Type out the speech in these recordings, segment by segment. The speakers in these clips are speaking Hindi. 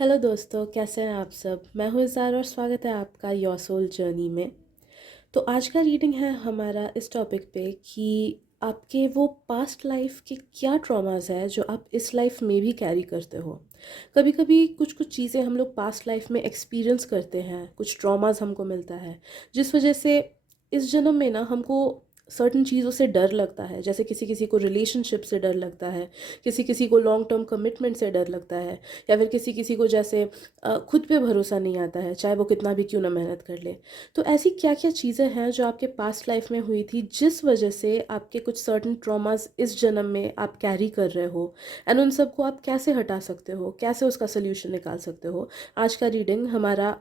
हेलो दोस्तों, कैसे हैं आप सब। मैं हूँ इज़ार और स्वागत है आपका योर सोल जर्नी में। तो आज का रीडिंग है हमारा इस टॉपिक पे कि आपके वो पास्ट लाइफ के क्या ट्रॉमास है जो आप इस लाइफ में भी कैरी करते हो। कभी कभी कुछ कुछ चीज़ें हम लोग पास्ट लाइफ में एक्सपीरियंस करते हैं, कुछ ट्रॉमास हमको मिलता है जिस वजह से इस जन्म में ना हमको सर्टन चीज़ों से डर लगता है। जैसे किसी किसी को रिलेशनशिप से डर लगता है, किसी किसी को लॉन्ग टर्म कमिटमेंट से डर लगता है, या फिर किसी किसी को जैसे खुद पे भरोसा नहीं आता है, चाहे वो कितना भी क्यों ना मेहनत कर ले। तो ऐसी क्या क्या चीज़ें हैं जो आपके पास्ट लाइफ में हुई थी जिस वजह से आपके कुछ सर्टन ट्रॉमास इस जन्म में आप कैरी कर रहे हो, एंड उन सबको आप कैसे हटा सकते हो, कैसे उसका सोल्यूशन निकाल सकते हो। आज का रीडिंग हमारा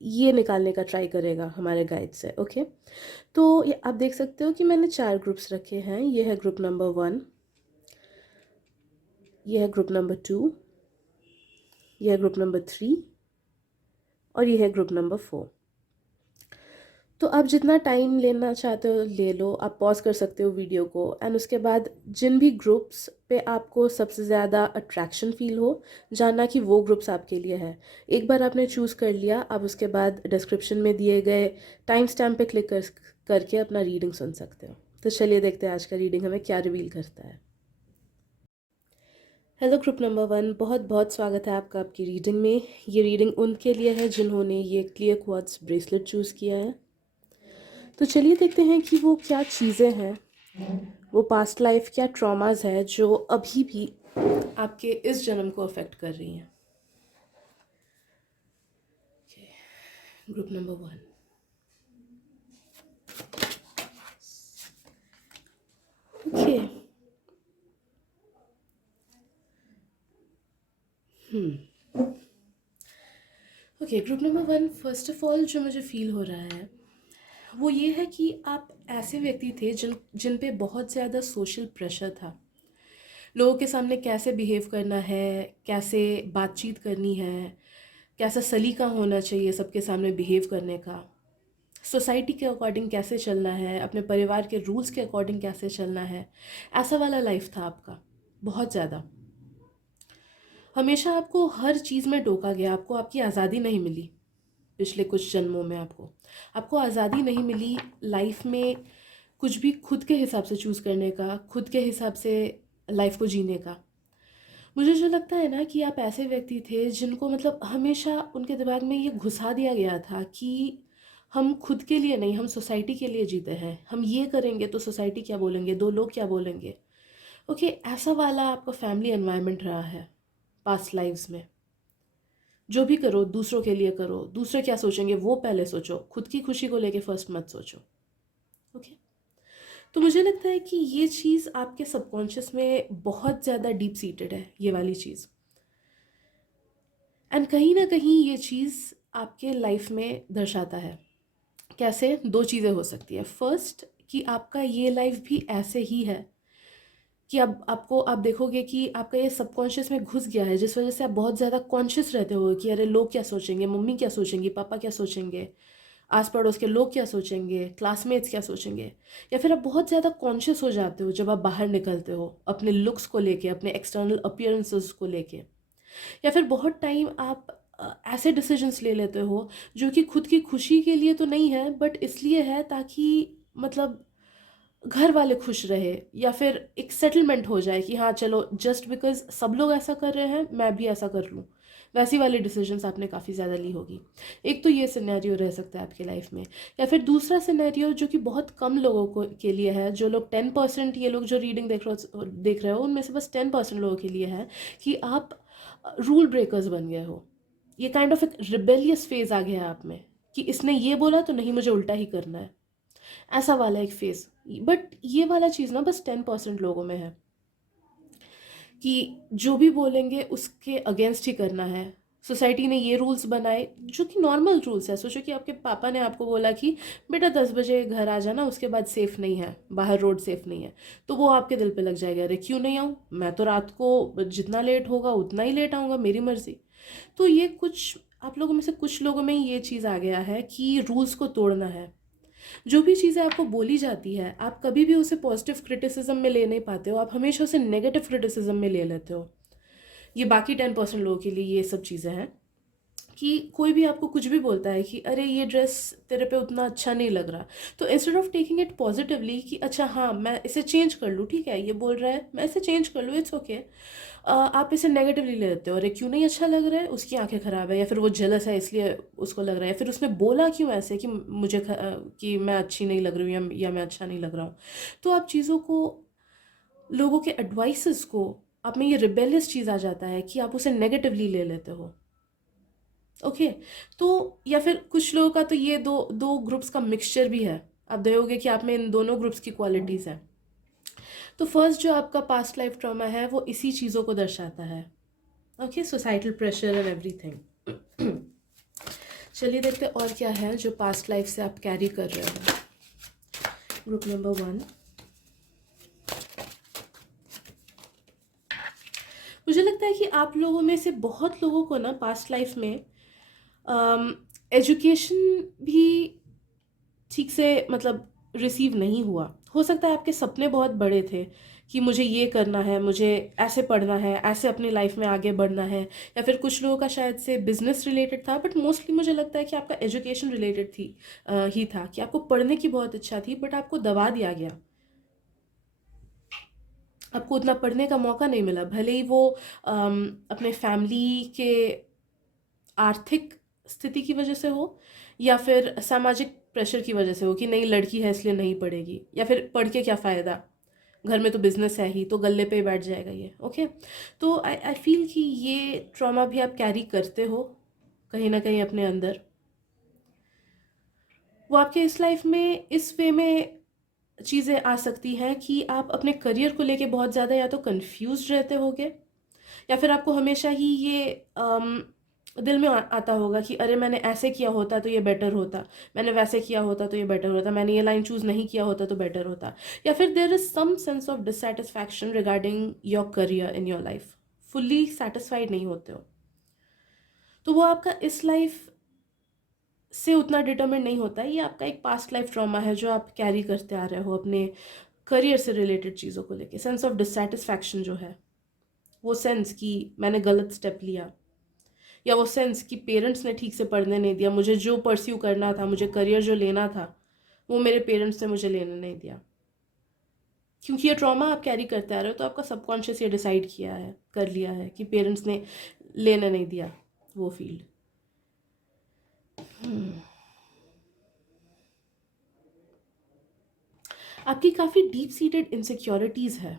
ये निकालने का ट्राई करेगा हमारे गाइड से। ओके, तो ये आप देख सकते हो कि मैंने 4 ग्रुप्स रखे हैं। ये है ग्रुप नंबर 1, ये है ग्रुप नंबर 2, ये है ग्रुप नंबर 3 और ये है ग्रुप नंबर 4। तो आप जितना टाइम लेना चाहते हो ले लो, आप पॉज कर सकते हो वीडियो को, एंड उसके बाद जिन भी ग्रुप्स पे आपको सबसे ज़्यादा अट्रैक्शन फील हो, जानना कि वो ग्रुप्स आपके लिए है। एक बार आपने चूज़ कर लिया, आप उसके बाद डिस्क्रिप्शन में दिए गए टाइम स्टैम्प पे क्लिक करके अपना रीडिंग सुन सकते हो। तो चलिए देखते हैं आज का रीडिंग हमें क्या रिवील करता है। हेलो ग्रुप नंबर 1, बहुत बहुत स्वागत है आपका आपकी रीडिंग में। ये रीडिंग उनके लिए है जिन्होंने ये क्लियर क्वार्ट्ज ब्रेसलेट चूज़ किया है। तो चलिए देखते हैं कि वो क्या चीज़ें हैं, वो पास्ट लाइफ क्या ट्रॉमास है जो अभी भी आपके इस जन्म को अफेक्ट कर रही हैं। Group number 1। Okay, okay group number 1, first of all जो मुझे फील हो रहा है वो ये है कि आप ऐसे व्यक्ति थे जिन पे बहुत ज़्यादा सोशल प्रेशर था। लोगों के सामने कैसे बिहेव करना है, कैसे बातचीत करनी है, कैसा सलीका होना चाहिए सबके सामने बिहेव करने का, सोसाइटी के अकॉर्डिंग कैसे चलना है, अपने परिवार के रूल्स के अकॉर्डिंग कैसे चलना है। ऐसा वाला लाइफ था आपका, बहुत ज़्यादा। हमेशा आपको हर चीज़ में टोका गया, आपको आपकी आज़ादी नहीं मिली। पिछले कुछ जन्मों में आपको आज़ादी नहीं मिली लाइफ में, कुछ भी खुद के हिसाब से चूज़ करने का, खुद के हिसाब से लाइफ को जीने का। मुझे जो लगता है ना कि आप ऐसे व्यक्ति थे जिनको मतलब हमेशा उनके दिमाग में ये घुसा दिया गया था कि हम खुद के लिए नहीं, हम सोसाइटी के लिए जीते हैं। हम ये करेंगे तो सोसाइटी क्या बोलेंगे, दो लोग क्या बोलेंगे। ओके, ऐसा वाला आपका फैमिली एनवायरनमेंट रहा है पास्ट लाइव्स में। जो भी करो दूसरों के लिए करो, दूसरे क्या सोचेंगे वो पहले सोचो, खुद की खुशी को लेके फर्स्ट मत सोचो। ओके, तो मुझे लगता है कि ये चीज़ आपके सबकॉन्शियस में बहुत ज़्यादा डीप सीटेड है, ये वाली चीज़। एंड कहीं ना कहीं ये चीज़ आपके लाइफ में दर्शाता है। कैसे, दो चीज़ें हो सकती है। फर्स्ट, कि आपका ये लाइफ भी ऐसे ही है कि अब आपको आप देखोगे कि आपका ये सबकॉन्शियस में घुस गया है, जिस वजह से आप बहुत ज़्यादा कॉन्शियस रहते हो कि अरे लोग क्या सोचेंगे, मम्मी क्या सोचेंगी, पापा क्या सोचेंगे, आस पड़ोस के लोग क्या सोचेंगे, क्लासमेट्स क्या सोचेंगे। या फिर आप बहुत ज़्यादा कॉन्शियस हो जाते हो जब आप बाहर निकलते हो अपने लुक्स को लेके, अपने एक्सटर्नल अपीयरेंसेस को लेके। या फिर बहुत टाइम आप ऐसे डिसीजंस ले लेते हो जो कि खुद की खुशी के लिए तो नहीं है, बट इसलिए है ताकि मतलब घर वाले खुश रहे, या फिर एक सेटलमेंट हो जाए कि हाँ चलो, जस्ट बिकॉज सब लोग ऐसा कर रहे हैं मैं भी ऐसा कर लूँ। वैसी वाली डिसीजंस आपने काफ़ी ज़्यादा ली होगी। एक तो ये सिनेरियो रह सकता है आपकी लाइफ में। या फिर दूसरा सिनेरियो जो कि बहुत कम लोगों को के लिए है, जो लोग 10%, ये लोग जो रीडिंग देख रहे हो उनमें से बस 10% लोगों के लिए है कि आप रूल ब्रेकर्स बन गए हो। ये काइंड ऑफ एक रिबेलियस फेज आ गया है आप में कि इसने ये बोला तो नहीं, मुझे उल्टा ही करना है, ऐसा वाला एक फेज। बट ये वाला चीज़ ना बस 10% लोगों में है कि जो भी बोलेंगे उसके अगेंस्ट ही करना है। सोसाइटी ने ये रूल्स बनाए जो कि नॉर्मल रूल्स है। सोचो कि आपके पापा ने आपको बोला कि बेटा 10 बजे घर आ जाना, उसके बाद सेफ़ नहीं है, बाहर रोड सेफ़ नहीं है। तो वो आपके दिल पे लग जाएगा, अरे क्यों नहीं आऊँ, मैं तो रात को जितना लेट होगा उतना ही लेट आऊँगा, मेरी मर्ज़ी। तो ये कुछ आप लोगों में से कुछ लोगों में ये चीज़ आ गया है कि रूल्स को तोड़ना है। जो भी चीज़ें आपको बोली जाती है आप कभी भी उसे पॉजिटिव क्रिटिसिज्म में ले नहीं पाते हो, आप हमेशा उसे नेगेटिव क्रिटिसिज्म में ले लेते हो ये बाकी 10% लोगों के लिए ये सब चीज़ें हैं कि कोई भी आपको कुछ भी बोलता है कि अरे ये ड्रेस तेरे पे उतना अच्छा नहीं लग रहा, तो instead of taking it positively कि अच्छा हाँ मैं इसे चेंज कर लूँ, ठीक है ये बोल रहा है मैं इसे चेंज कर लूँ, इट्स ओके, आप इसे नेगेटिवली ले लेते हो, अरे क्यों नहीं अच्छा लग रहा है, उसकी आंखें ख़राब है या फिर वो जेलस है इसलिए उसको लग रहा है, फिर उसने बोला क्यों ऐसे कि कि मैं अच्छी नहीं लग रही हूँ या मैं अच्छा नहीं लग रहा हूँ। तो आप चीज़ों को, लोगों के एडवाइसेस को, आप में ये रिबेलियस चीज़ आ जाता है कि आप उसे नेगेटिवली ले लेते हो। ओके, तो या फिर कुछ लोगों का तो ये दो दो ग्रुप्स का मिक्सचर भी है, आप देखोगे कि आप में इन दोनों ग्रुप्स की क्वालिटीज़ हैं। तो फर्स्ट जो आपका पास्ट लाइफ ट्रॉमा है वो इसी चीज़ों को दर्शाता है। Okay, societal pressure and everything. चलिए देखते हैं और क्या है जो पास्ट लाइफ से आप कैरी कर रहे हो। ग्रुप नंबर 1, मुझे लगता है कि आप लोगों में से बहुत लोगों को ना पास्ट लाइफ में एजुकेशन भी ठीक से मतलब रिसीव नहीं हुआ। हो सकता है आपके सपने बहुत बड़े थे कि मुझे ये करना है, मुझे ऐसे पढ़ना है, ऐसे अपनी लाइफ में आगे बढ़ना है, या फिर कुछ लोगों का शायद से बिजनेस रिलेटेड था, बट मोस्टली मुझे लगता है कि आपका एजुकेशन रिलेटेड ही था कि आपको पढ़ने की बहुत इच्छा थी बट आपको दबा दिया गया, आपको उतना पढ़ने का मौका नहीं मिला, भले ही वो अपने फैमिली के आर्थिक स्थिति की वजह से हो या फिर सामाजिक प्रेशर की वजह से हो कि नहीं लड़की है इसलिए नहीं पढ़ेगी, या फिर पढ़ के क्या फ़ायदा, घर में तो बिजनेस है ही, तो गले पे ही बैठ जाएगा ये। ओके, तो आई फील कि ये ट्रॉमा भी आप कैरी करते हो कहीं ना कहीं अपने अंदर। वो आपके इस लाइफ में इस वे में चीज़ें आ सकती हैं कि आप अपने करियर को लेके बहुत ज़्यादा या तो कंफ्यूज रहते होगे, या फिर आपको हमेशा ही ये दिल में आता होगा कि अरे मैंने ऐसे किया होता तो ये बेटर होता, मैंने वैसे किया होता तो ये बेटर होता, मैंने ये लाइन चूज़ नहीं किया होता तो बेटर होता, या फिर there is some sense of dissatisfaction regarding your career in your life, fully satisfied नहीं होते हो। तो वो आपका इस लाइफ से उतना डिटरमिन नहीं होता है, ये आपका एक पास्ट लाइफ ट्रॉमा है जो आप कैरी करते आ रहे हो अपने करियर से रिलेटेड चीज़ों को लेके। सेंस ऑफ डिससेटिस्फैक्शन जो है, वो सेंस कि मैंने गलत स्टेप लिया, या वो सेंस कि पेरेंट्स ने ठीक से पढ़ने नहीं दिया, मुझे जो परस्यू करना था, मुझे करियर जो लेना था वो मेरे पेरेंट्स ने मुझे लेने नहीं दिया। क्योंकि ये ट्रॉमा आप कैरी करते आ रहे हो तो आपका सबकॉन्शियस ये डिसाइड किया है, कर लिया है कि पेरेंट्स ने लेने नहीं दिया वो फील्ड। आपकी काफ़ी डीप सीटेड इनसिक्योरिटीज़ है,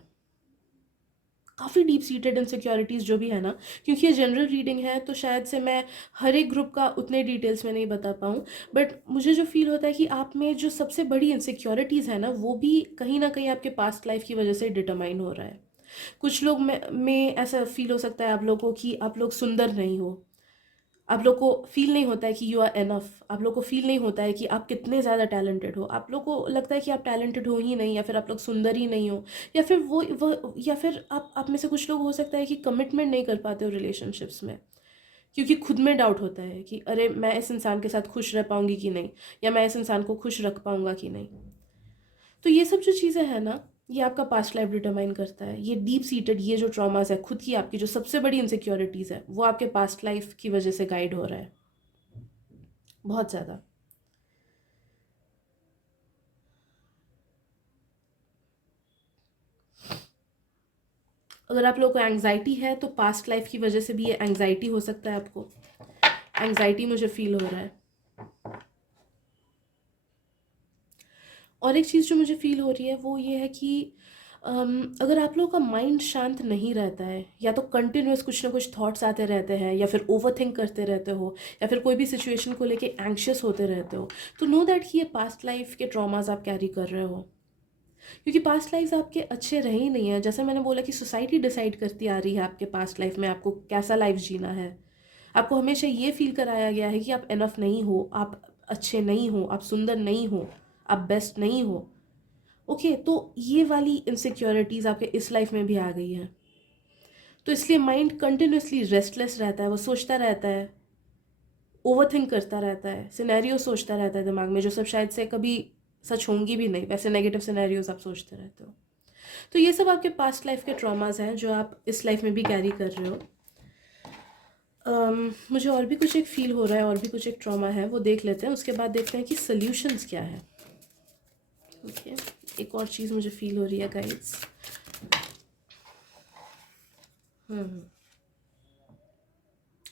काफ़ी डीप सीटेड इनसिक्योरिटीज़ जो भी है ना, क्योंकि ये जनरल रीडिंग है तो शायद से मैं हर एक ग्रुप का उतने डिटेल्स में नहीं बता पाऊँ, बट मुझे जो फील होता है कि आप में जो सबसे बड़ी इनसिक्योरिटीज़ है ना वो भी कहीं ना कहीं आपके पास्ट लाइफ की वजह से डिटरमाइन हो रहा है। कुछ लोग में ऐसा फील हो सकता है आप लोगों को कि आप लोग सुंदर नहीं हो, आप लोग को फील नहीं होता है कि यू आर एनफ, आप लोग को फील नहीं होता है कि आप कितने ज़्यादा टैलेंटेड हो, आप लोग को लगता है कि आप टैलेंटेड हो ही नहीं, या फिर आप लोग सुंदर ही नहीं हो, या फिर वो या फिर आप में से कुछ लोग हो सकता है कि कमिटमेंट नहीं कर पाते हो रिलेशनशिप्स में, क्योंकि खुद में डाउट होता है कि अरे मैं इस इंसान के साथ खुश रह पाऊंगी कि नहीं, या मैं इस इंसान को खुश रख पाऊंगा कि नहीं। तो ये सब जो चीज़ें हैं ना, ये आपका पास्ट लाइफ डिटरमाइन करता है। ये डीप सीटेड ये जो ट्रॉमास है, खुद की आपकी जो सबसे बड़ी इनसिक्योरिटीज़ है, वो आपके पास्ट लाइफ की वजह से गाइड हो रहा है बहुत ज़्यादा। अगर आप लोग को एंग्जाइटी है तो पास्ट लाइफ की वजह से भी ये एंग्जाइटी हो सकता है, आपको एंग्जाइटी मुझे फील हो रहा है। और एक चीज़ जो मुझे फील हो रही है वो ये है कि अगर आप लोगों का माइंड शांत नहीं रहता है, या तो कंटिन्यूस कुछ ना कुछ थॉट्स आते रहते हैं, या फिर ओवर थिंक करते रहते हो, या फिर कोई भी सिचुएशन को लेके एंग्शियस होते रहते हो, तो नो दैट कि ये पास्ट लाइफ के ट्रॉमास आप कैरी कर रहे हो, क्योंकि पास्ट लाइफ आपके अच्छे रहे ही नहीं है। जैसे मैंने बोला कि सोसाइटी डिसाइड करती आ रही है आपके पास्ट लाइफ में आपको कैसा लाइफ जीना है। आपको हमेशा ये फील कराया गया है कि आप एनफ नहीं हो, आप अच्छे नहीं हो, आप सुंदर नहीं हो, आप बेस्ट नहीं हो। ओके, तो ये वाली इनसिक्योरिटीज़ आपके इस लाइफ में भी आ गई है, तो इसलिए माइंड कंटिन्यूसली रेस्टलेस रहता है, वो सोचता रहता है, ओवर थिंक करता रहता है, सिनेरियो सोचता रहता है दिमाग में, जो सब शायद से कभी सच होंगी भी नहीं, वैसे नेगेटिव सिनेरियोज आप सोचते रहते हो। तो ये सब आपके पास्ट लाइफ के ट्रॉमास हैं जो आप इस लाइफ में भी कैरी कर रहे हो। मुझे और भी कुछ एक फील हो रहा है, और भी कुछ एक ट्रॉमा है, वो देख लेते हैं, उसके बाद देखते हैं कि सल्यूशंस क्या है। ओके, एक और चीज़ मुझे फील हो रही है गाइड्स।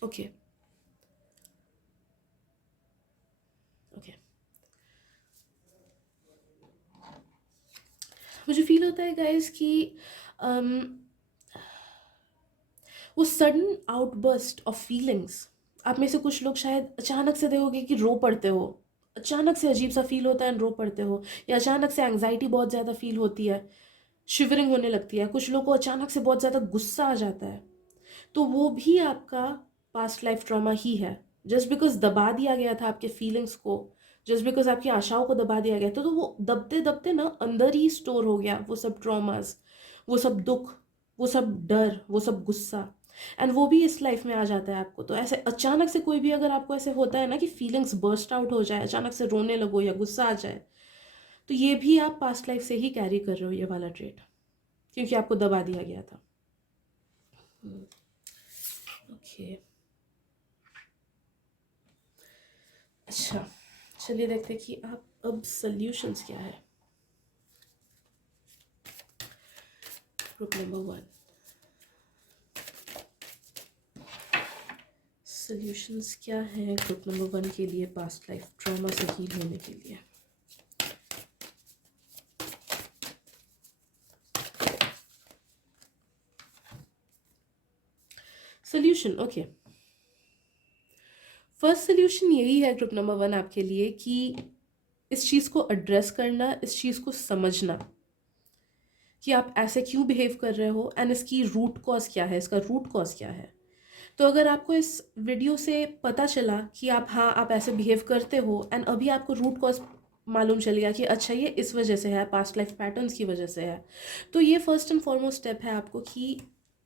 ओके ओके, मुझे फील होता है गाइस कि um, वो सडन आउटबर्स्ट ऑफ फीलिंग्स, आप में से कुछ लोग शायद अचानक से देखोगे कि रो पड़ते हो, अचानक से अजीब सा फील होता है रो पड़ते हो, या अचानक से एंग्जाइटी बहुत ज़्यादा फील होती है, शिवरिंग होने लगती है, कुछ लोगों को अचानक से बहुत ज़्यादा गुस्सा आ जाता है, तो वो भी आपका पास्ट लाइफ ट्रॉमा ही है। जस्ट बिकॉज दबा दिया गया था आपके फीलिंग्स को, जस्ट बिकॉज आपकी आशाओं को दबा दिया गया था, तो वो दबते दबते ना अंदर ही स्टोर हो गया, वो सब ट्रॉमास, वो सब दुख, वो सब डर, वो सब गुस्सा, एंड वो भी इस लाइफ में आ जाता है आपको। तो ऐसे अचानक से कोई भी अगर आपको ऐसे होता है ना कि फीलिंग्स बर्स्ट आउट हो जाए, अचानक से रोने लगो या गुस्सा आ जाए, तो ये भी आप पास्ट लाइफ से ही कैरी कर रहे हो ये वाला ट्रेट, क्योंकि आपको दबा दिया गया था। ओके, अच्छा, चलिए देखते हैं कि आप अब सल्यूशंस क्या है। ग्रुप नंबर 1, सल्यूशंस क्या है ग्रुप नंबर 1 के लिए पास्ट लाइफ ट्रॉमा से हील होने के लिए। सल्यूशन, ओके, फर्स्ट सल्यूशन यही है ग्रुप नंबर 1 आपके लिए कि इस चीज़ को एड्रेस करना, इस चीज़ को समझना कि आप ऐसे क्यों बिहेव कर रहे हो, एंड इसकी रूट कॉज क्या है, इसका रूट कॉज क्या है। तो अगर आपको इस वीडियो से पता चला कि आप, हाँ, आप ऐसे बिहेव करते हो, एंड अभी आपको रूट कॉज मालूम चल गया कि अच्छा ये इस वजह से है, पास्ट लाइफ पैटर्न्स की वजह से है, तो ये फर्स्ट एंड फॉरमोस्ट स्टेप है आपको कि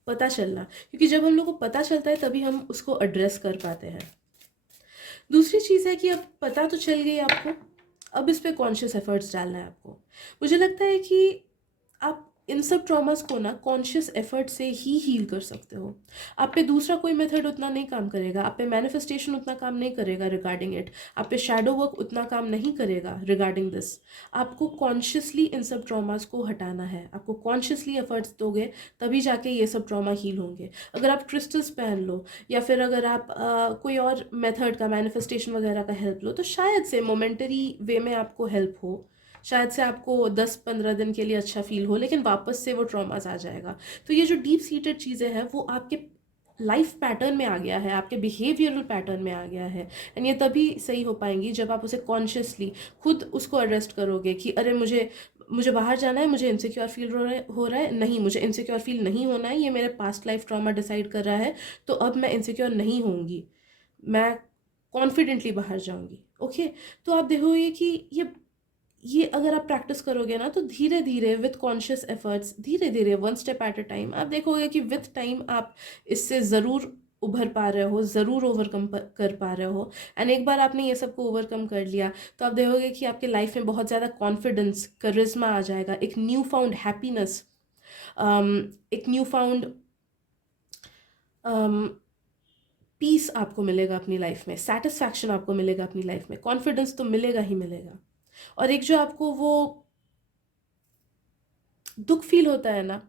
पता चलना, क्योंकि जब हम लोग को पता चलता है तभी हम उसको एड्रेस कर पाते हैं। दूसरी चीज़ है कि अब पता तो चल गई आपको, अब इस पे कॉन्शियस एफर्ट्स डालना है आपको। मुझे लगता है कि आप इन सब ट्रॉमास को ना कॉन्शियस एफर्ट से ही हील कर सकते हो। आप पे दूसरा कोई मेथड उतना नहीं काम करेगा, आप पे मैनिफेस्टेशन उतना काम नहीं करेगा रिगार्डिंग इट, आप पे शैडो वर्क उतना काम नहीं करेगा रिगार्डिंग दिस। आपको कॉन्शियसली इन सब ट्रॉमास को हटाना है, आपको कॉन्शियसली एफर्ट्स दोगे तभी जाके ये सब ट्रॉमा हील होंगे। अगर आप क्रिस्टल्स पहन लो, या फिर अगर आप कोई और मेथड का, मैनिफेस्टेशन वगैरह का हेल्प लो, तो शायद से मोमेंटरी वे में आपको हेल्प हो, शायद से आपको 10-15 दिन के लिए अच्छा फील हो, लेकिन वापस से वो ट्रॉमास आ जाएगा। तो ये जो डीप सीटेड चीज़ें हैं वो आपके लाइफ पैटर्न में आ गया है, आपके बिहेवियरल पैटर्न में आ गया है, एंड ये तभी सही हो पाएंगी जब आप उसे कॉन्शियसली खुद उसको अरेस्ट करोगे कि अरे मुझे मुझे बाहर जाना है, मुझे इनसिक्योर फील हो रहा है, नहीं, मुझे इनसिक्योर फील नहीं होना है, ये मेरे पास्ट लाइफ ट्रॉमा डिसाइड कर रहा है, तो अब मैं इनसिक्योर नहीं होंगी, मैं कॉन्फिडेंटली बाहर जाऊंगी। ओके, तो आप देखोगे कि ये अगर आप प्रैक्टिस करोगे ना, तो धीरे धीरे विथ कॉन्शियस एफर्ट्स, धीरे धीरे one step at a time, आप देखोगे कि विथ टाइम आप इससे ज़रूर उभर पा रहे हो, ज़रूर ओवरकम कर पा रहे हो। एंड एक बार आपने ये सबको ओवरकम कर लिया, तो आप देखोगे कि आपके लाइफ में बहुत ज़्यादा कॉन्फिडेंस, करिश्मा आ जाएगा, एक न्यू फाउंड हैप्पीनेस, एक न्यू फाउंड पीस आपको मिलेगा अपनी लाइफ में, सेटिस्फैक्शन आपको मिलेगा अपनी लाइफ में, कॉन्फिडेंस तो मिलेगा ही मिलेगा। और एक जो आपको वो दुख फील होता है ना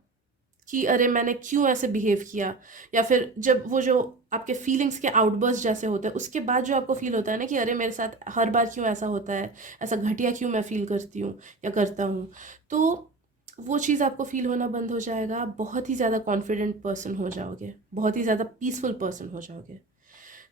कि अरे मैंने क्यों ऐसे बिहेव किया, या फिर जब वो जो आपके फीलिंग्स के आउटबर्स्ट जैसे होते हैं, उसके बाद जो आपको फील होता है ना कि अरे मेरे साथ हर बार क्यों ऐसा होता है, ऐसा घटिया क्यों मैं फील करती हूँ या करता हूँ, तो वो चीज़ आपको फील होना बंद हो जाएगा, आप बहुत ही ज़्यादा कॉन्फिडेंट पर्सन हो जाओगे, बहुत ही ज़्यादा पीसफुल पर्सन हो जाओगे।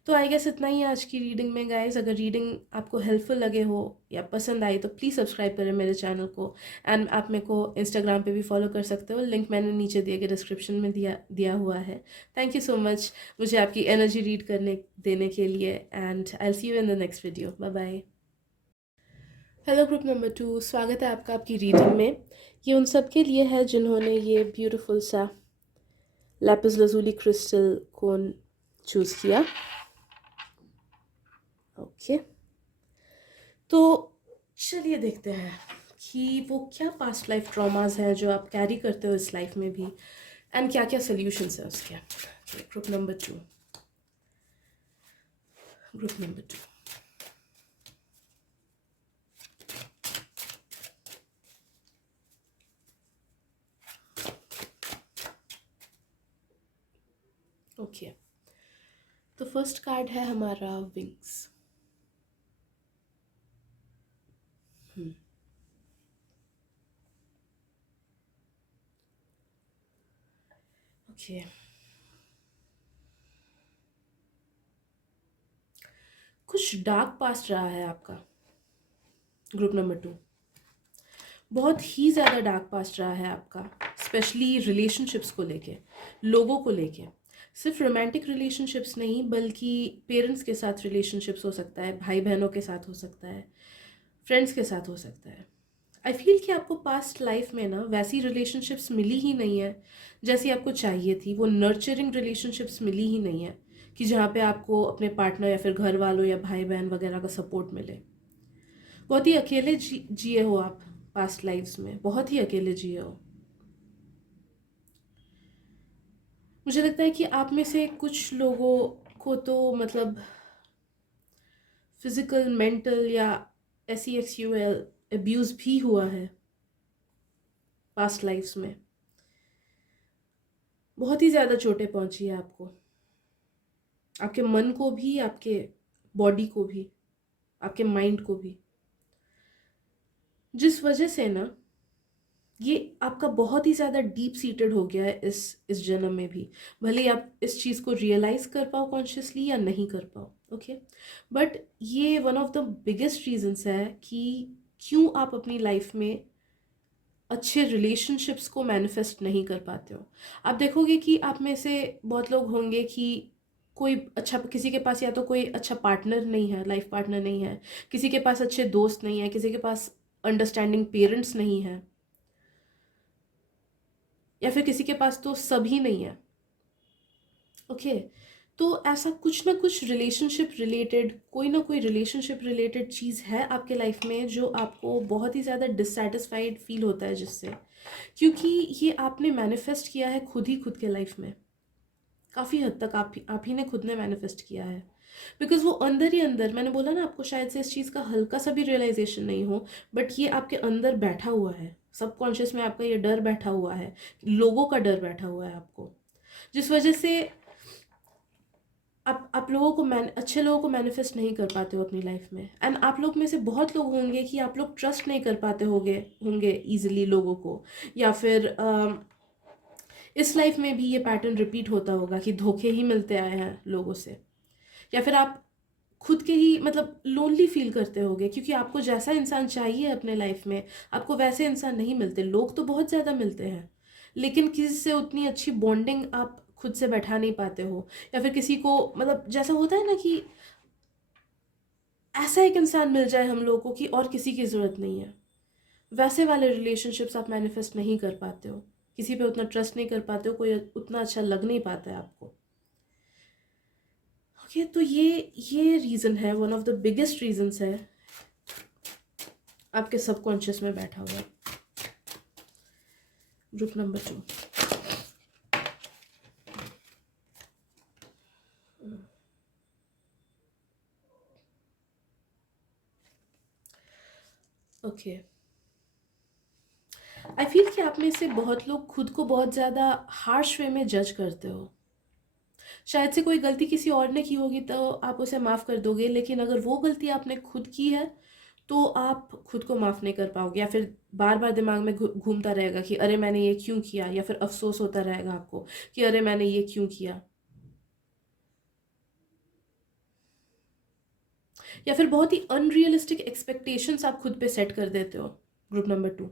तो आई गेस इतना ही आज की रीडिंग में गाइस। अगर रीडिंग आपको हेल्पफुल लगे हो या पसंद आई तो प्लीज़ सब्सक्राइब करें मेरे चैनल को, एंड आप मेरे को इंस्टाग्राम पे भी फॉलो कर सकते हो, लिंक मैंने नीचे दिए गए डिस्क्रिप्शन में दिया दिया हुआ है। थैंक यू सो मच मुझे आपकी एनर्जी रीड करने देने के लिए, and I will see you in the next video. Bye bye. Hello group number 2, स्वागत है आपका आपकी रीडिंग में। ये उन सब के लिए है जिन्होंने ये ब्यूटीफुल सा लैपिस लजूली क्रिस्टल कोन चूज़ किया। ओके, तो चलिए देखते हैं कि वो क्या पास्ट लाइफ ट्रॉमास हैं जो आप कैरी करते हो इस लाइफ में भी, एंड क्या क्या सोल्यूशंस है उसके। Group number 2, group number 2। Okay, तो फर्स्ट कार्ड है हमारा विंग्स। ओके, कुछ डार्क पास्ट रहा है आपका, ग्रुप नंबर 2। बहुत ही ज़्यादा डार्क पास्ट रहा है आपका, स्पेशली रिलेशनशिप्स को लेके, लोगों को लेके। सिर्फ रोमांटिक रिलेशनशिप्स नहीं, बल्कि पेरेंट्स के साथ रिलेशनशिप्स हो सकता है, भाई बहनों के साथ हो सकता है, फ्रेंड्स के साथ हो सकता है। आई फील कि आपको पास्ट लाइफ में ना वैसी रिलेशनशिप्स मिली ही नहीं है जैसी आपको चाहिए थी। वो नर्चरिंग रिलेशनशिप्स मिली ही नहीं है कि जहाँ पे आपको अपने पार्टनर या फिर घर वालों या भाई बहन वगैरह का सपोर्ट मिले। बहुत ही अकेले जिए हो आप पास्ट लाइफ्स में, बहुत ही अकेले जिए हो। मुझे लगता है कि आप में से कुछ लोगों को तो मतलब फिजिकल, मेंटल या SEXUL अब्यूज़ भी हुआ है पास्ट लाइफ्स में। बहुत ही ज़्यादा चोटें पहुंची है आपको, आपके मन को भी, आपके बॉडी को भी, आपके माइंड को भी, जिस वजह से ना ये आपका बहुत ही ज़्यादा डीप सीटेड हो गया है इस जन्म में भी। भले ही आप इस चीज़ को रियलाइज़ कर पाओ कॉन्शियसली या नहीं कर पाओ, ओके, बट ये one of the biggest reasons है कि क्यों आप अपनी लाइफ में अच्छे रिलेशनशिप्स को मैनिफेस्ट नहीं कर पाते हो। आप देखोगे कि आप में से बहुत लोग होंगे कि कोई अच्छा, किसी के पास या तो कोई अच्छा पार्टनर नहीं है, लाइफ पार्टनर नहीं है, किसी के पास अच्छे दोस्त नहीं है, किसी के पास अंडरस्टैंडिंग पेरेंट्स नहीं है, या फिर किसी के पास तो सभी नहीं है। ओके, तो ऐसा कुछ ना कुछ रिलेशनशिप रिलेटेड, कोई ना कोई रिलेशनशिप रिलेटेड चीज़ है आपके लाइफ में जो आपको बहुत ही ज़्यादा डिससेटिस्फाइड फील होता है जिससे, क्योंकि ये आपने मैनिफेस्ट किया है खुद ही खुद के लाइफ में। काफ़ी हद तक आप ही ने खुद ने मैनिफेस्ट किया है, बिकॉज वो अंदर ही अंदर, मैंने बोला ना आपको शायद से इस चीज़ का हल्का सा भी रियलाइजेशन नहीं हो, बट ये आपके अंदर बैठा हुआ है, सबकॉन्शियस में आपका ये डर बैठा हुआ है, लोगों का डर बैठा हुआ है आपको, जिस वजह से आप लोगों को अच्छे लोगों को मैनिफेस्ट नहीं कर पाते हो अपनी लाइफ में। एंड आप लोग में से बहुत लोग होंगे कि आप लोग ट्रस्ट नहीं कर पाते होंगे ईजिली लोगों को, या फिर इस लाइफ में भी ये पैटर्न रिपीट होता होगा कि धोखे ही मिलते आए हैं लोगों से, या फिर आप खुद के ही मतलब लोनली फील करते होगे क्योंकि आपको जैसा इंसान चाहिए अपने लाइफ में आपको वैसे इंसान नहीं मिलते। लोग तो बहुत ज़्यादा मिलते हैं, लेकिन किसी से उतनी अच्छी बॉन्डिंग आप खुद से बैठा नहीं पाते हो, या फिर किसी को मतलब जैसा होता है ना कि ऐसा एक इंसान मिल जाए हम लोगों को कि और किसी की ज़रूरत नहीं है, वैसे वाले रिलेशनशिप्स आप मैनिफेस्ट नहीं कर पाते हो, किसी पे उतना ट्रस्ट नहीं कर पाते हो, कोई उतना अच्छा लग नहीं पाता है आपको। ओके, तो ये रीज़न है, one of the biggest reasons है आपके सबकॉन्शियस में बैठा हुआ। Group number 2। ओके, आई फील कि आप में से बहुत लोग खुद को बहुत ज़्यादा हार्श वे में जज करते हो। शायद से कोई गलती किसी और ने की होगी तो आप उसे माफ़ कर दोगे, लेकिन अगर वो गलती आपने खुद की है तो आप खुद को माफ़ नहीं कर पाओगे, या फिर बार बार दिमाग में घूमता रहेगा कि अरे मैंने ये क्यों किया, या फिर अफसोस होता रहेगा आपको कि अरे मैंने ये क्यों किया, या फिर बहुत ही अनरियलिस्टिक एक्सपेक्टेशंस आप खुद पे सेट कर देते हो। ग्रुप नंबर 2,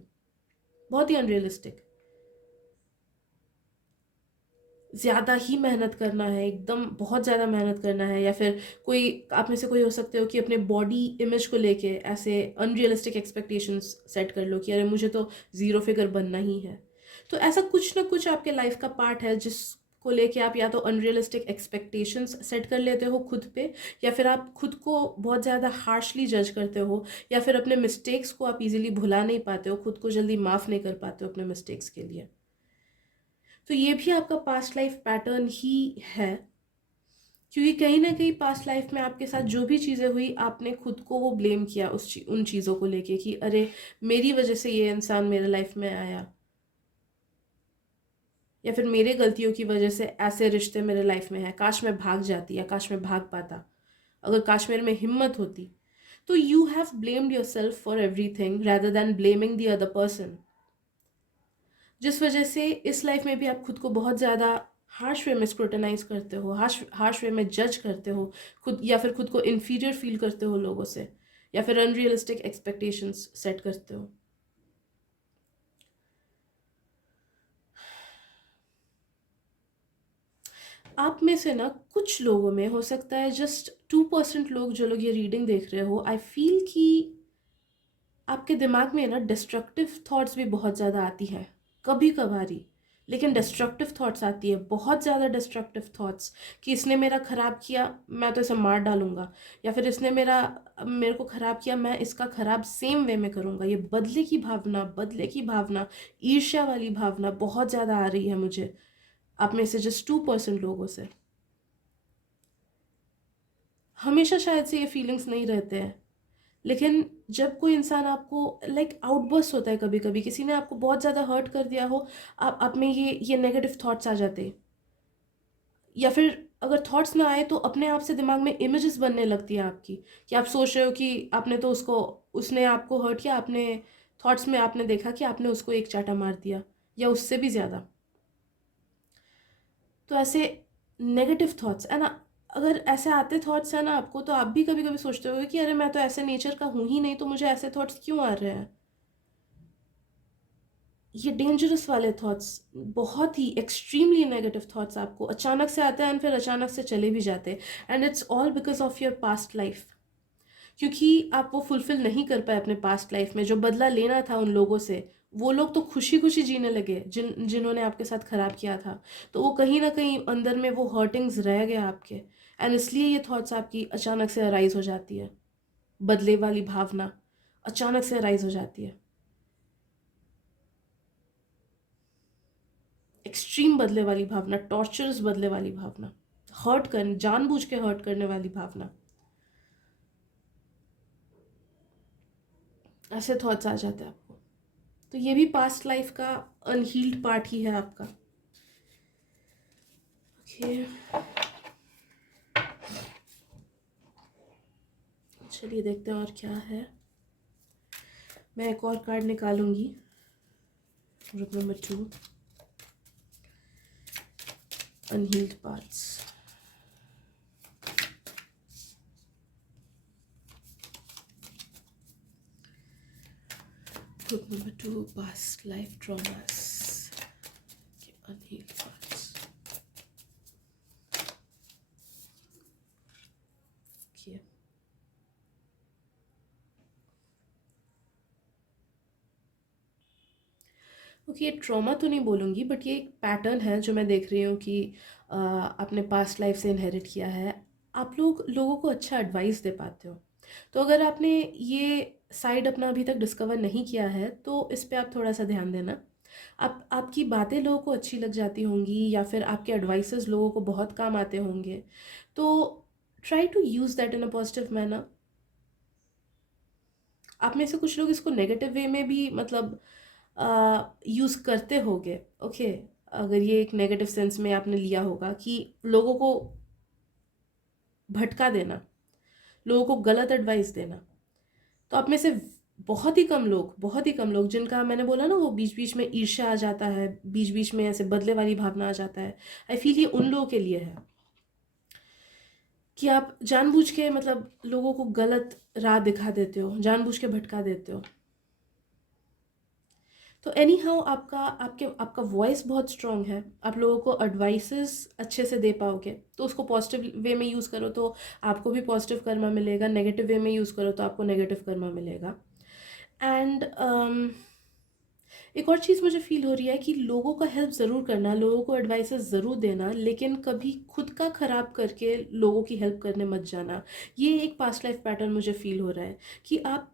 बहुत ही अनरियलिस्टिक, ज़्यादा ही मेहनत करना है, एकदम बहुत ज़्यादा मेहनत करना है, या फिर कोई आप में से कोई हो सकते हो कि अपने बॉडी इमेज को लेके ऐसे अनरियलिस्टिक एक्सपेक्टेशंस सेट कर लो कि अरे मुझे तो ज़ीरो फिगर बनना ही है। तो ऐसा कुछ ना कुछ आपके लाइफ का पार्ट है जिसको लेके आप या तो अनरियलिस्टिक एक्सपेक्टेशंस सेट कर लेते हो खुद पे, या फिर आप खुद को बहुत ज़्यादा हार्शली जज करते हो, या फिर अपने मिस्टेक्स को आप इजीली भुला नहीं पाते हो, खुद को जल्दी माफ़ नहीं कर पाते हो अपने मिस्टेक्स के लिए। तो ये भी आपका पास्ट लाइफ पैटर्न ही है क्योंकि कहीं ना कहीं पास्ट लाइफ में आपके साथ जो भी चीज़ें हुई, आपने खुद को वो ब्लेम किया उन चीज़ों को लेके कि अरे मेरी वजह से ये इंसान मेरे लाइफ में आया, या फिर मेरे गलतियों की वजह से ऐसे रिश्ते मेरे लाइफ में हैं, काश मैं भाग जाती या काश मैं भाग पाता, अगर काश मेरे में हिम्मत होती। तो you have blamed your self for everything rather than blaming the other person, जिस वजह से इस लाइफ में भी आप खुद को बहुत ज़्यादा हार्श वे में स्क्रूटनाइज करते हो, हार्श वे में जज करते हो खुद, या फिर खुद को इन्फीरियर फील करते हो लोगों से, या फिर अनरियलिस्टिक एक्सपेक्टेशंस सेट करते हो। आप में से ना कुछ लोगों में हो सकता है, जस्ट 2% लोग, जो लोग ये रीडिंग देख रहे हो, आई फील कि आपके दिमाग में ना डिस्ट्रक्टिव थॉट्स भी बहुत ज़्यादा आती हैं कभी कभारी, लेकिन डिस्ट्रक्टिव थॉट्स आती है, बहुत ज़्यादा डिस्ट्रक्टिव थॉट्स, कि इसने मेरा ख़राब किया मैं तो इसे मार डालूंगा, या फिर इसने मेरे को ख़राब किया मैं इसका ख़राब सेम वे में करूँगा। ये बदले की भावना, ईर्ष्या वाली भावना बहुत ज़्यादा आ रही है मुझे आप में से जस्ट 2% लोगों से। हमेशा शायद से ये फीलिंग्स नहीं रहते हैं, लेकिन जब कोई इंसान आपको आउटबर्स्ट होता है, कभी कभी किसी ने आपको बहुत ज़्यादा हर्ट कर दिया हो, आप में ये नेगेटिव थॉट्स आ जाते, या फिर अगर थॉट्स ना आए तो अपने आप से दिमाग में इमेजेस बनने लगती है आपकी, कि आप सोच रहे हो कि आपने तो उसने आपको हर्ट किया, आपने थॉट्स में आपने देखा कि आपने उसको एक चाटा मार दिया या उससे भी ज़्यादा। तो ऐसे नेगेटिव थॉट्स है ना, अगर ऐसे आते थॉट्स है ना आपको, तो आप भी कभी कभी सोचते हो कि अरे मैं तो ऐसे नेचर का हूँ ही नहीं, तो मुझे ऐसे थॉट्स क्यों आ रहे हैं। ये डेंजरस वाले थॉट्स, बहुत ही एक्सट्रीमली नेगेटिव थॉट्स आपको अचानक से आते हैं एंड फिर अचानक से चले भी जाते हैं, and it's all because of your past life. क्योंकि आप वो फुलफिल नहीं कर पाए अपने पास्ट लाइफ में, जो बदला लेना था उन लोगों से, वो लोग तो खुशी खुशी जीने लगे जिन्होंने आपके साथ खराब किया था, तो वो कहीं ना कहीं अंदर में वो हर्टिंग्स रह गए आपके, एंड इसलिए ये थॉट्स आपकी अचानक से अराइज हो जाती है, बदले वाली भावना अचानक से अराइज हो जाती है, एक्सट्रीम बदले वाली भावना, टॉर्चरस बदले वाली भावना, हर्ट कर जानबूझ के हर्ट करने वाली भावना, ऐसे थॉट्स आ जाते हैं आपको। तो ये भी पास्ट लाइफ का अनहील्ड पार्ट ही है आपका। ओके, चलिए देखते हैं और क्या है। मैं एक और कार्ड निकालूंगी, group number 2, unhealed parts. Group number 2, past life traumas. Okay, unhealed parts. Okay. Okay, trauma तो नहीं बोलूँगी, बट ये एक पैटर्न है जो मैं देख रही हूँ कि आपने पास्ट लाइफ से इनहेरिट किया है। आप लोगों को अच्छा एडवाइस दे पाते हो, तो अगर आपने ये साइड अपना अभी तक डिस्कवर नहीं किया है तो इस पे आप थोड़ा सा ध्यान देना। आपकी बातें लोगों को अच्छी लग जाती होंगी, या फिर आपके एडवाइसेस लोगों को बहुत काम आते होंगे, तो try to use that in a positive manner. आप में से कुछ लोग इसको नेगेटिव वे में भी मतलब यूज़ करते होंगे। ओके, अगर ये एक नेगेटिव सेंस में आपने लिया होगा कि लोगों को भटका देना, लोगों को गलत एडवाइस देना, तो आप में से बहुत ही कम लोग जिनका मैंने बोला ना वो बीच बीच में ईर्ष्या आ जाता है, बीच बीच में ऐसे बदले वाली भावना आ जाता है, आई फील ये उन लोगों के लिए है कि आप जानबूझ के मतलब लोगों को गलत राह दिखा देते हो, जानबूझ के भटका देते हो। तो एनी हाउ आपका वॉइस बहुत स्ट्रॉन्ग है, आप लोगों को एडवाइसेस अच्छे से दे पाओगे, तो उसको पॉजिटिव वे में यूज़ करो तो आपको भी पॉजिटिव कर्मा मिलेगा, नेगेटिव वे में यूज़ करो तो आपको नेगेटिव कर्मा मिलेगा। एंड एक और चीज़ मुझे फील हो रही है कि लोगों का हेल्प ज़रूर करना, लोगों को एडवाइसेस ज़रूर देना, लेकिन कभी खुद का ख़राब करके लोगों की हेल्प करने मत जाना। ये एक पास्ट लाइफ पैटर्न मुझे फील हो रहा है कि आप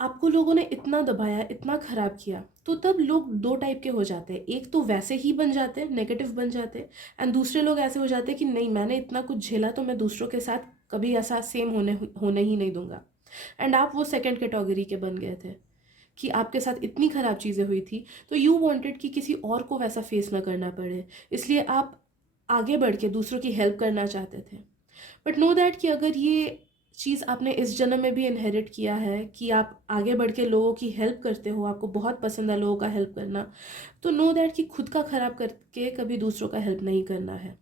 आपको लोगों ने इतना दबाया, इतना ख़राब किया, तो तब लोग दो टाइप के हो जाते हैं। एक तो वैसे ही बन जाते हैं, नेगेटिव बन जाते हैं, एंड दूसरे लोग ऐसे हो जाते हैं कि नहीं, मैंने इतना कुछ झेला तो मैं दूसरों के साथ कभी ऐसा सेम होने ही नहीं दूंगा। एंड आप वो सेकंड कैटेगरी के बन गए थे कि आपके साथ इतनी ख़राब चीज़ें हुई थी, तो यू वांटेड कि किसी और को वैसा फेस ना करना पड़े, इसलिए आप आगे बढ़ के दूसरों की हेल्प करना चाहते थे। बट नो दैट कि अगर ये चीज़ आपने इस जन्म में भी इनहेरिट किया है कि आप आगे बढ़ के लोगों की हेल्प करते हो, आपको बहुत पसंद है लोगों का हेल्प करना, तो नो दैट कि खुद का ख़राब करके कभी दूसरों का हेल्प नहीं करना है।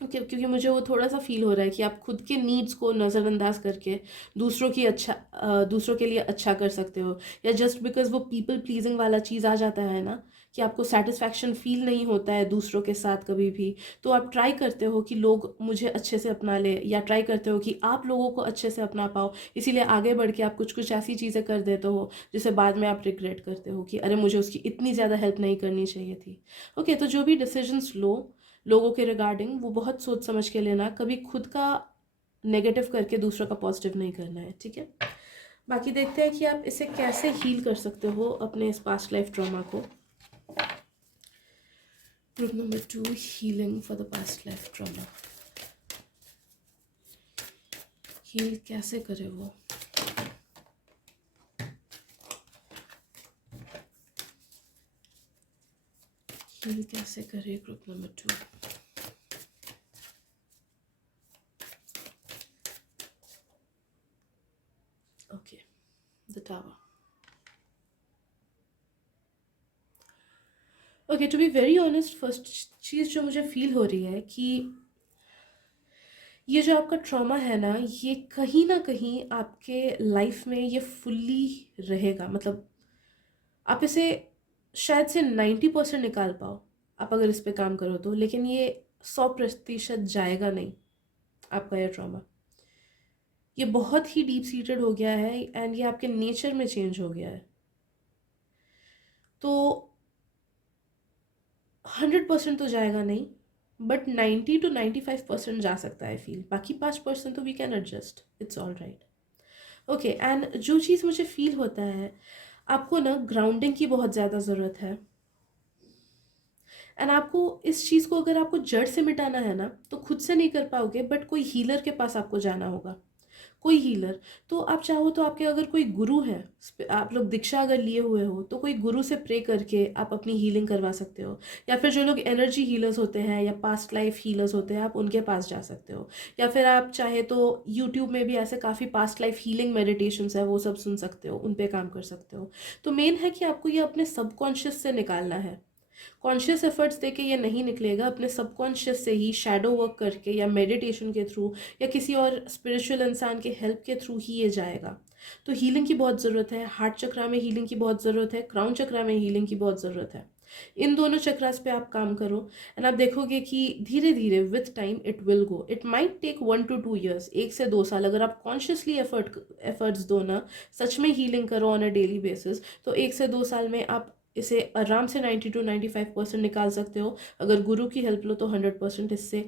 क्योंकि मुझे वो थोड़ा सा फील हो रहा है कि आप खुद के नीड्स को नज़रअंदाज करके दूसरों के लिए अच्छा कर सकते हो, या जस्ट बिकॉज वो पीपल प्लीजिंग वाला चीज़ आ जाता है ना, कि आपको सेटिस्फैक्शन फील नहीं होता है दूसरों के साथ कभी भी, तो आप ट्राई करते हो कि लोग मुझे अच्छे से अपना ले, या ट्राई करते हो कि आप लोगों को अच्छे से अपना पाओ, इसीलिए आगे बढ़ के आप कुछ कुछ ऐसी चीज़ें कर देते हो जिसे बाद में आप रिग्रेट करते हो कि अरे मुझे उसकी इतनी ज़्यादा हेल्प नहीं करनी चाहिए थी। ओके, तो जो भी डिसीजंस लो लोगों के रिगार्डिंग, वो बहुत सोच समझ के लेना, कभी खुद का नेगेटिव करके दूसरों का पॉजिटिव नहीं करना है, ठीक है। बाकी देखते हैं कि आप इसे कैसे हील कर सकते हो, अपने इस पास्ट लाइफ ट्रॉमा को। Group number 2, healing for the past life trauma. Heal कैसे करे वो? हील कैसे करे group number 2? Okay, the tower. Okay, to be very honest, first चीज़ जो मुझे फील हो रही है कि ये जो आपका ट्रॉमा है ना, ये कहीं ना कहीं आपके लाइफ में ये फुल्ली रहेगा। मतलब आप इसे शायद से 90% निकाल पाओ, आप अगर इस पे काम करो तो, लेकिन ये 100% जाएगा नहीं आपका ये ट्रॉमा। ये बहुत ही डीप सीटेड हो गया है, एंड ये आपके नेचर में चेंज हो गया है। तो 100% तो जाएगा नहीं, बट 90 to 95% जा सकता है फील। बाकी 5% तो we can adjust, it's all right. Okay, and जो चीज़ मुझे फील होता है, आपको ना ग्राउंडिंग की बहुत ज़्यादा ज़रूरत है। एंड आपको इस चीज़ को अगर आपको जड़ से मिटाना है ना, तो खुद से नहीं कर पाओगे, बट कोई हीलर के पास आपको जाना होगा, कोई हीलर। तो आप चाहो तो आपके अगर कोई गुरु है, आप लोग दीक्षा अगर लिए हुए हो, तो कोई गुरु से प्रे करके आप अपनी हीलिंग करवा सकते हो। या फिर जो लोग एनर्जी हीलर्स होते हैं या पास्ट लाइफ हीलर्स होते हैं, आप उनके पास जा सकते हो। या फिर आप चाहे तो यूट्यूब में भी ऐसे काफ़ी पास्ट लाइफ हीलिंग मेडिटेशंस है, वो सब सुन सकते हो, उन पे काम कर सकते हो। तो मेन है कि आपको ये अपने सबकॉन्शियस से निकालना है। कॉन्शियस एफर्ट्स देके ये नहीं निकलेगा, अपने सबकॉन्शियस से ही शैडो वर्क करके या मेडिटेशन के थ्रू या किसी और स्पिरिचुअल इंसान के हेल्प के थ्रू ही ये जाएगा। तो हीलिंग की बहुत ज़रूरत है, हार्ट चक्रा में हीलिंग की बहुत ज़रूरत है, क्राउन चक्रा में हीलिंग की बहुत ज़रूरत है। इन दोनों चक्रास पे आप काम करो, एंड आप देखोगे कि धीरे धीरे with time it will go. It might take 1 to 2 years, 1 से 2 साल। अगर आप कॉन्शियसली एफर्ट्स दो ना, सच में हीलिंग करो ऑन अ डेली बेसिस, तो 1 से 2 साल में आप इसे आराम से 90 to 95% निकाल सकते हो। अगर गुरु की हेल्प लो तो 100% इससे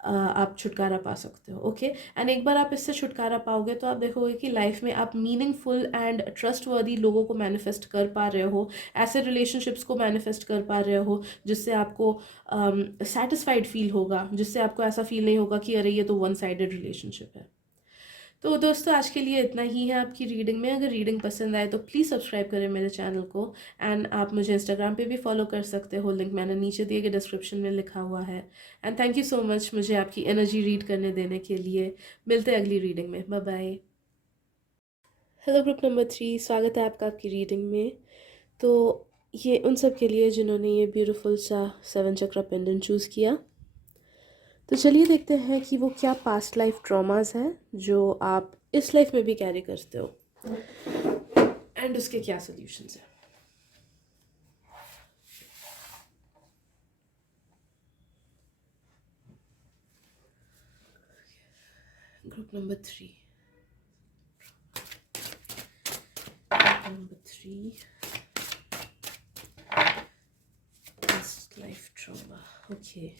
आप छुटकारा पा सकते हो। ओके, एंड एक बार आप इससे छुटकारा पाओगे तो आप देखोगे कि लाइफ में आप मीनिंगफुल एंड ट्रस्टवर्दी लोगों को मैनिफेस्ट कर पा रहे हो, ऐसे रिलेशनशिप्स को मैनिफेस्ट कर पा रहे हो जिससे आपको सेटिस्फाइड फील होगा, जिससे आपको ऐसा फील नहीं होगा कि अरे ये तो वन साइडेड रिलेशनशिप है। तो दोस्तों, आज के लिए इतना ही है आपकी रीडिंग में। अगर रीडिंग पसंद आए तो प्लीज़ सब्सक्राइब करें मेरे चैनल को, एंड आप मुझे इंस्टाग्राम पे भी फॉलो कर सकते हो, लिंक मैंने नीचे दिए गए डिस्क्रिप्शन में लिखा हुआ है। And thank you so much मुझे आपकी एनर्जी रीड करने देने के लिए। मिलते हैं अगली रीडिंग में, bye bye. Hello group number 3, स्वागत है आपका आपकी रीडिंग में। तो ये उन सब के लिए जिन्होंने ये ब्यूटीफुल सा 7 चक्रा पेंडेंट चूज़ किया। तो चलिए देखते हैं कि वो क्या पास्ट लाइफ ट्रॉमास हैं जो आप इस लाइफ में भी कैरी करते हो, एंड उसके क्या सॉल्यूशंस हैं। Group number 3, past life trauma. Okay,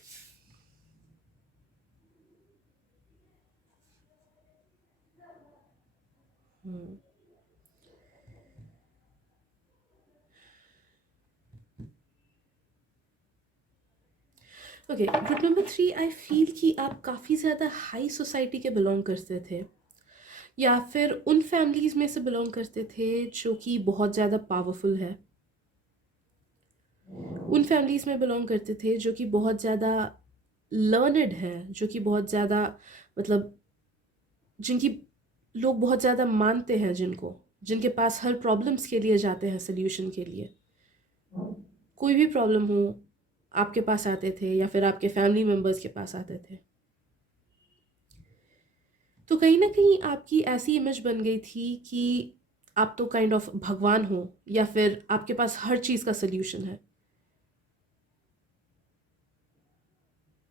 okay, group number 3, आई फील कि आप काफ़ी ज़्यादा हाई सोसाइटी के बिलोंग करते थे, या फिर उन फैमिलीज़ में से बिलोंग करते थे जो कि बहुत ज़्यादा पावरफुल है। उन फैमिलीज़ में बिलोंग करते थे जो कि बहुत ज़्यादा लर्नड है, जो कि बहुत ज़्यादा मतलब जिनकी लोग बहुत ज़्यादा मानते हैं, जिनके पास हर प्रॉब्लम्स के लिए जाते हैं सोल्यूशन के लिए। कोई भी प्रॉब्लम हो आपके पास आते थे या फिर आपके फैमिली मेम्बर्स के पास आते थे। तो कहीं ना कहीं आपकी ऐसी इमेज बन गई थी कि आप तो काइंड ऑफ भगवान हो, या फिर आपके पास हर चीज़ का सोल्यूशन है।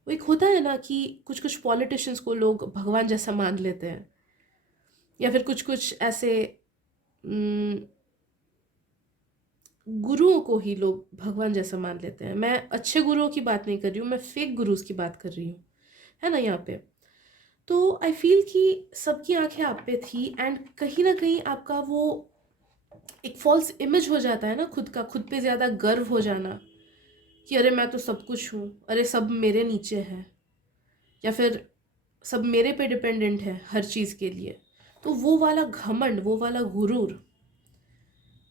वो एक होता है ना कि कुछ कुछ पॉलिटिशियंस को लोग भगवान जैसा मान लेते हैं, या फिर कुछ कुछ ऐसे गुरुओं को ही लोग भगवान जैसा मान लेते हैं। मैं अच्छे गुरुओं की बात नहीं कर रही हूँ, मैं फेक गुरुज की बात कर रही हूँ, है ना यहाँ पे। तो आई फील कि सबकी आंखें आप पे थी, एंड कहीं ना कहीं आपका वो एक फॉल्स इमेज हो जाता है ना, खुद पे ज़्यादा गर्व हो जाना कि अरे मैं तो सब कुछ हूँ, अरे सब मेरे नीचे है, या फिर सब मेरे पे डिपेंडेंट है हर चीज़ के लिए। तो वो वाला घमंड, वो वाला गुरूर,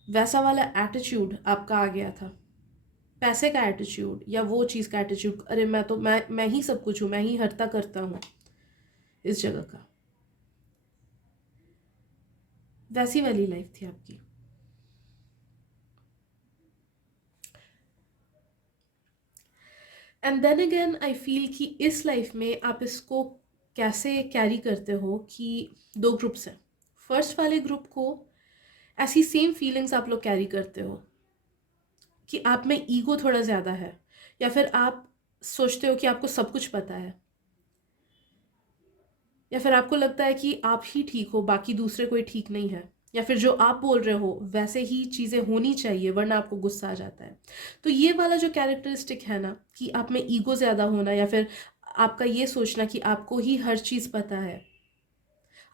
वैसा वाला एटीट्यूड आपका आ गया था। पैसे का एटीट्यूड या वो चीज़ का एटीट्यूड, अरे मैं ही सब कुछ हूँ, मैं ही हरता करता हूँ, इस जगह का। वैसी वाली लाइफ थी आपकी। And then again I feel कि इस लाइफ में आप इसको कैसे कैरी करते हो कि दो ग्रुप्स हैं। फर्स्ट वाले ग्रुप को ऐसी सेम फीलिंग्स आप लोग कैरी करते हो कि आप में ईगो थोड़ा ज़्यादा है, या फिर आप सोचते हो कि आपको सब कुछ पता है, या फिर आपको लगता है कि आप ही ठीक हो, बाकी दूसरे कोई ठीक नहीं है, या फिर जो आप बोल रहे हो वैसे ही चीज़ें होनी चाहिए वरना आपको गुस्सा आ जाता है। तो ये वाला जो कैरेक्टरिस्टिक है ना, कि आप में ईगो ज़्यादा होना, या फिर आपका ये सोचना कि आपको ही हर चीज़ पता है।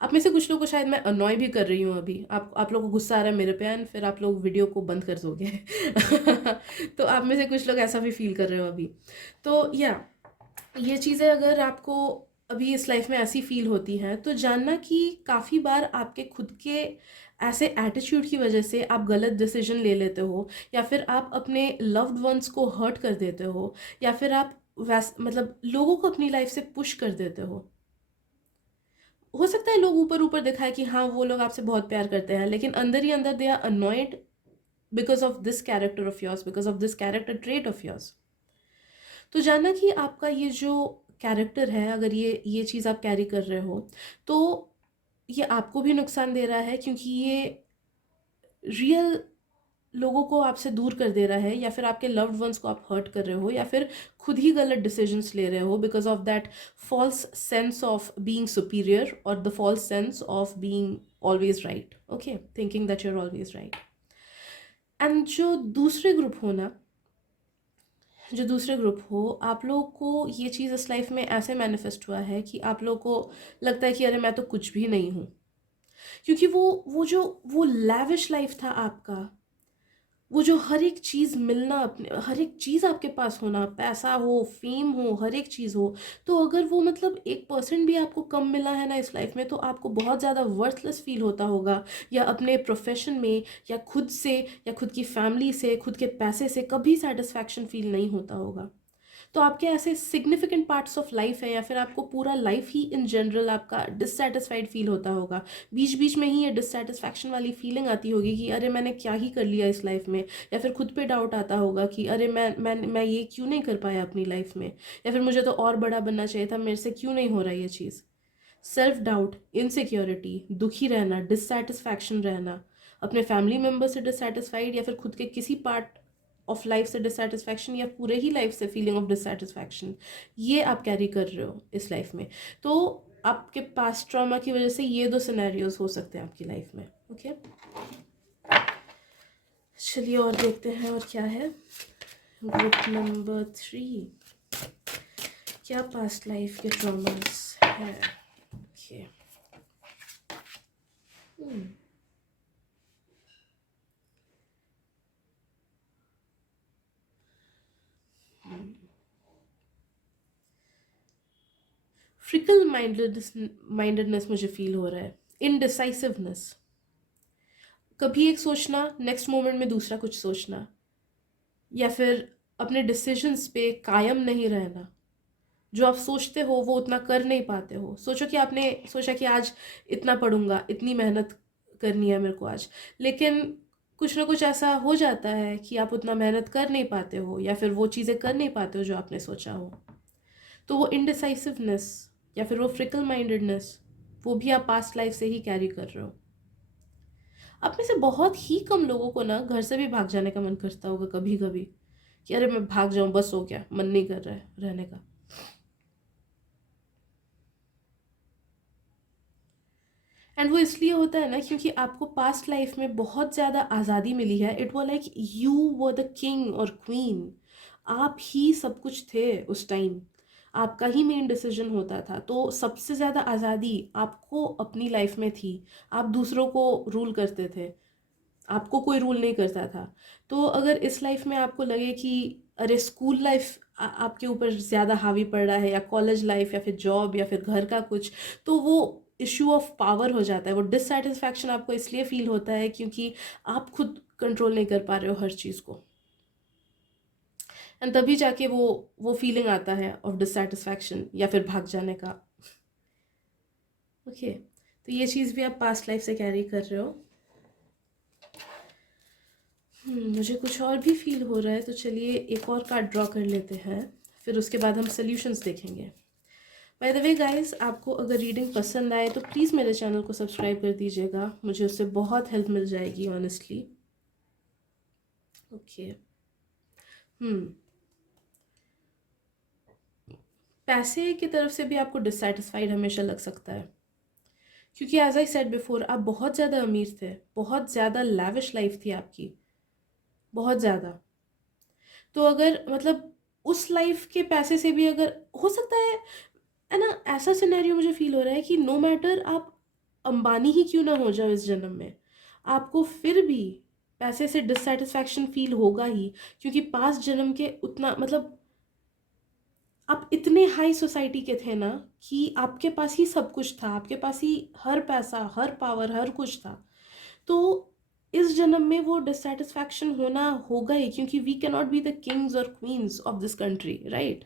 आप में से कुछ लोग को शायद मैं अनॉय भी कर रही हूँ अभी, आप लोगों को गुस्सा आ रहा है मेरे पे, एंड फिर आप लोग वीडियो को बंद कर दोगे तो आप में से कुछ लोग ऐसा भी फील कर रहे हो अभी। तो या ये चीज़ें अगर आपको अभी इस लाइफ में ऐसी फील होती हैं, तो जानना कि काफ़ी बार आपके खुद के ऐसे एटीट्यूड की वजह से आप गलत डिसीजन ले लेते हो, या फिर आप अपने लव्ड वंस को हर्ट कर देते हो, या फिर आप मतलब लोगों को अपनी लाइफ से पुश कर देते हो सकता है लोग ऊपर ऊपर दिखाए कि हाँ वो लोग आपसे बहुत प्यार करते हैं, लेकिन अंदर ही अंदर they are annoyed because of this character of yours, because of this character trait of yours. तो जानना कि आपका ये जो कैरेक्टर है, अगर ये चीज़ आप कैरी कर रहे हो, तो ये आपको भी नुकसान दे रहा है, क्योंकि ये रियल लोगों को आपसे दूर कर दे रहा है, या फिर आपके लव्ड वंस को आप हर्ट कर रहे हो, या फिर खुद ही गलत डिसीजंस ले रहे हो because of that false sense of being superior, और the false sense of being always right, okay, thinking that you are always right. And जो दूसरे ग्रुप हो, आप लोगों को ये चीज़ इस लाइफ में ऐसे मैनिफेस्ट हुआ है कि आप लोगों को लगता है कि अरे मैं तो कुछ भी नहीं हूँ, क्योंकि वो लैविश लाइफ था आपका, वो जो हर एक चीज़ मिलना, अपने हर एक चीज़ आपके पास होना, पैसा हो, फेम हो, हर एक चीज़ हो, तो अगर वो मतलब 1% भी आपको कम मिला है ना इस लाइफ में, तो आपको बहुत ज़्यादा वर्थलेस फील होता होगा, या अपने प्रोफेशन में, या खुद से, या खुद की फैमिली से, खुद के पैसे से कभी सेटिस्फैक्शन फील नहीं होता होगा। तो आपके ऐसे सिग्निफिकेंट पार्ट्स ऑफ लाइफ है, या फिर आपको पूरा लाइफ ही इन जनरल आपका डिससेटिस्फाइड फील होता होगा, बीच बीच में ही ये डिससेटिस्फैक्शन वाली फीलिंग आती होगी कि अरे मैंने क्या ही कर लिया इस लाइफ में, या फिर खुद पे डाउट आता होगा कि अरे मैं ये क्यों नहीं कर पाया अपनी लाइफ में, या फिर मुझे तो और बड़ा बनना चाहिए था, मेरे से क्यों नहीं हो रहा ये चीज़। सेल्फ डाउट, इनसिक्योरिटी, दुखी रहना, डिससेटिस्फैक्शन रहना, अपने फैमिली मेम्बर से डिससेटिस्फाइड, या फिर खुद के किसी पार्ट ऑफ लाइफ से डिससेटिस्फैक्शन, या पूरे ही लाइफ से फीलिंग ऑफ डिससेटिस्फैक्शन, ये आप कैरी कर रहे हो इस लाइफ में। तो आपके पास ट्रॉमा की वजह से ये दो सिनेरियोज हो सकते हैं आपकी लाइफ में, ओके। चलिए और देखते हैं और क्या है। ग्रुप नंबर 3, क्या पास्ट लाइफ के ट्रॉमास है, ओके। फ्रिकल माइंडेडनेस मुझे फील हो रहा है, इनडिसाइसिवनेस, कभी एक सोचना, नेक्स्ट मोमेंट में दूसरा कुछ सोचना, या फिर अपने डिसीजंस पे कायम नहीं रहना। जो आप सोचते हो वो उतना कर नहीं पाते हो। सोचो कि आपने सोचा कि आज इतना पढ़ूंगा, इतनी मेहनत करनी है मेरे को आज, लेकिन कुछ ना कुछ ऐसा हो जाता है कि आप उतना मेहनत कर नहीं पाते हो, या फिर वो चीज़ें कर नहीं पाते हो जो आपने सोचा हो। तो वो इनडिसाइसिवनेस या फिर वो फ्रिकल माइंडेडनेस, वो भी आप पास्ट लाइफ से ही कैरी कर रहे हो। आप में से बहुत ही कम लोगों को ना घर से भी भाग जाने का मन करता होगा कभी कभी, कि अरे मैं भाग जाऊं, बस हो गया, मन नहीं कर रहा है रहने का। एंड वो इसलिए होता है ना क्योंकि आपको पास्ट लाइफ में बहुत ज़्यादा आज़ादी मिली है। It was like you were the king और क्वीन, आप ही सब कुछ थे उस टाइम, आपका ही मेन डिसीजन होता था। तो सबसे ज़्यादा आज़ादी आपको अपनी लाइफ में थी, आप दूसरों को रूल करते थे, आपको कोई रूल नहीं करता था। तो अगर इस लाइफ में आपको लगे कि अरे स्कूल लाइफ आपके ऊपर ज़्यादा हावी पड़ रहा है, या कॉलेज लाइफ, या फिर जॉब, या फिर घर का कुछ, तो वो इशू ऑफ पावर हो जाता है। वो डिससेटिस्फैक्शन आपको इसलिए फील होता है क्योंकि आप खुद कंट्रोल नहीं कर पा रहे हो हर चीज़ को, एंड तभी जाके वो फीलिंग आता है ऑफ डिससेटिस्फैक्शन या फिर भाग जाने का। ओके, तो ये चीज़ भी आप पास्ट लाइफ से कैरी कर रहे हो। मुझे कुछ और भी फील हो रहा है, तो चलिए एक और कार्ड ड्रॉ कर लेते हैं, फिर उसके बाद हम सॉल्यूशंस देखेंगे। बाय द वे गाइस, आपको अगर रीडिंग पसंद आए तो प्लीज़ मेरे चैनल को सब्सक्राइब कर दीजिएगा, मुझे उससे बहुत हेल्प मिल जाएगी ऑनेस्टली। ओके, पैसे की तरफ से भी आपको डिससेटिस्फाइड हमेशा लग सकता है, क्योंकि एज आई सेड बिफोर, आप बहुत ज़्यादा अमीर थे, बहुत ज़्यादा लैविश लाइफ थी आपकी, बहुत ज़्यादा। तो अगर मतलब उस लाइफ के पैसे से भी अगर हो सकता है ना, ऐसा सिनेरियो मुझे फील हो रहा है कि नो मैटर आप अंबानी ही क्यों ना हो जाओ इस जन्म में, आपको फिर भी पैसे से डिससेटिस्फैक्शन फील होगा ही, क्योंकि पास्ट जन्म के उतना मतलब आप इतने हाई सोसाइटी के थे ना कि आपके पास ही सब कुछ था, आपके पास ही हर पैसा, हर पावर, हर कुछ था। तो इस जन्म में वो डिससेटिस्फैक्शन होना होगा ही, क्योंकि we can not be the kings और queens of this country, right.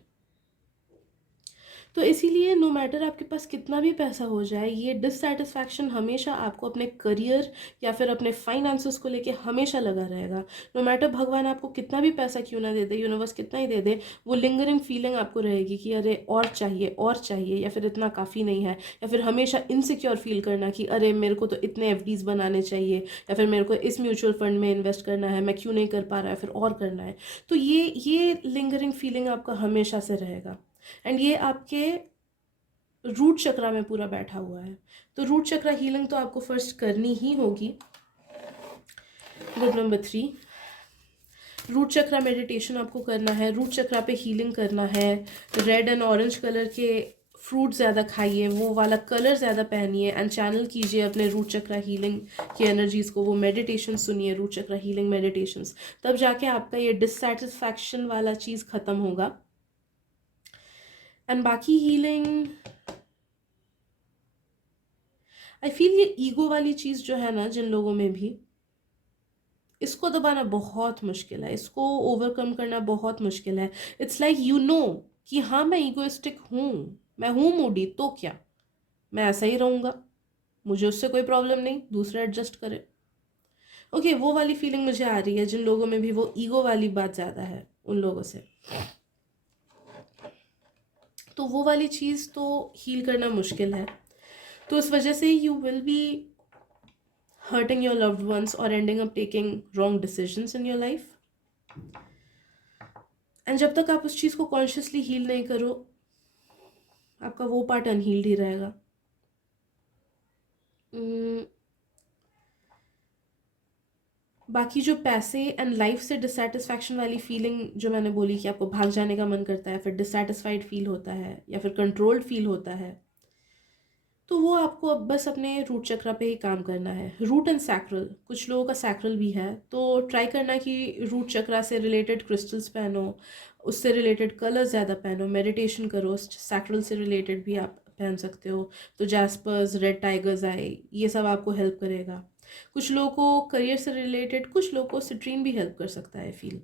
तो इसीलिए नो मैटर आपके पास कितना भी पैसा हो जाए, ये डिससेटिस्फैक्शन हमेशा आपको अपने करियर या फिर अपने फाइनेंसेस को लेके हमेशा लगा रहेगा। नो मैटर भगवान आपको कितना भी पैसा क्यों ना दे दे, यूनिवर्स कितना ही दे दे, वो लिंगरिंग फीलिंग आपको रहेगी कि अरे और चाहिए, या फिर इतना काफ़ी नहीं है, या फिर हमेशा इनसिक्योर फील करना कि अरे मेरे को तो इतने एफडीज बनाने चाहिए, या फिर मेरे को इस म्यूचुअल फंड में इन्वेस्ट करना है, मैं क्यों नहीं कर पा रहा है, फिर और करना है। तो ये लिंगरिंग फीलिंग आपका हमेशा से रहेगा, एंड ये आपके रूट चक्रा में पूरा बैठा हुआ है। तो रूट चक्रा हीलिंग तो आपको फर्स्ट करनी ही होगी। गुड नंबर 3, रूट चक्रा मेडिटेशन आपको करना है, रूट चक्रा पे हीलिंग करना है। रेड एंड ऑरेंज कलर के फ्रूट ज़्यादा खाइए, वो वाला कलर ज़्यादा पहनिए, एंड चैनल कीजिए अपने रूट चक्रा हीलिंग की एनर्जीज़ को। वो मेडिटेशन सुनिए, रूट चक्रा हीलिंग मेडिटेशंस, तब जाके आपका ये डिससेटिस्फैक्शन वाला चीज़ ख़त्म होगा। एंड बाकी हीलिंग, आई फील ये ईगो वाली चीज़ जो है ना जिन लोगों में भी, इसको दबाना बहुत मुश्किल है, इसको ओवरकम करना बहुत मुश्किल है। इट्स लाइक यू नो कि हाँ मैं ईगोइस्टिक हूँ, मैं हूँ मूडी, तो क्या, मैं ऐसा ही रहूँगा, मुझे उससे कोई प्रॉब्लम नहीं, दूसरा एडजस्ट करे। ओके, वो वाली फीलिंग मुझे आ रही है जिन लोगों में भी वो ईगो वाली बात ज़्यादा है उन लोगों से। तो वो वाली चीज़ तो हील करना मुश्किल है। तो उस वजह से you will be hurting your loved ones or ending up taking wrong decisions in your life. And जब तक आप उस चीज़ को कॉन्शियसली हील नहीं करो, आपका वो पार्ट अनहील्ड ही रहेगा। बाकी जो पैसे एंड लाइफ से डिससेटिस्फैक्शन वाली फीलिंग जो मैंने बोली कि आपको भाग जाने का मन करता है, फिर डिससेटिस्फाइड फील होता है, या फिर कंट्रोल्ड फील होता है, तो वो आपको अब बस अपने रूट चक्रा पे ही काम करना है। रूट एंड सैक्रल, कुछ लोगों का सैक्रल भी है, तो ट्राई करना कि रूट चक्रा से रिलेटेड क्रिस्टल्स पहनो, उससे रिलेटेड कलर ज़्यादा पहनो, मेडिटेशन करो, सैक्रल से रिलेटेड भी आप पहन सकते हो। तो जैस्पर्स, रेड टाइगर्स आए, ये सब आपको हेल्प करेगा। कुछ लोगों को करियर से रिलेटेड, कुछ लोगों को सिट्रीन भी हेल्प कर सकता है, फील।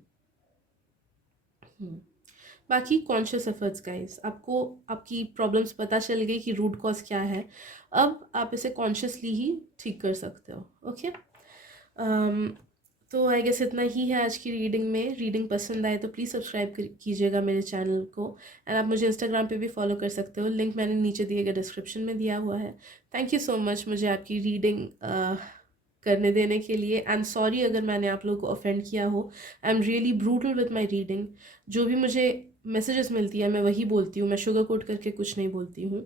बाकी कॉन्शियस एफर्ट्स गाइस, आपको आपकी प्रॉब्लम्स पता चल गई कि रूट कॉज क्या है। अब आप इसे कॉन्शियसली ही ठीक कर सकते हो। ओके, तो आई गेस इतना ही है आज की रीडिंग में। रीडिंग पसंद आए तो प्लीज़ सब्सक्राइब कीजिएगा मेरे चैनल को। एंड आप मुझे इंस्टाग्राम पे भी फॉलो कर सकते हो, लिंक मैंने नीचे दिए गए डिस्क्रिप्शन में दिया हुआ है। थैंक यू सो मच मुझे आपकी रीडिंग करने देने के लिए। एंड सॉरी अगर मैंने आप लोगों को ऑफेंड किया हो। I am really brutal with my reading. जो भी मुझे मैसेजेस मिलती है मैं वही बोलती हूँ, मैं शुगर कोट करके कुछ नहीं बोलती हूँ।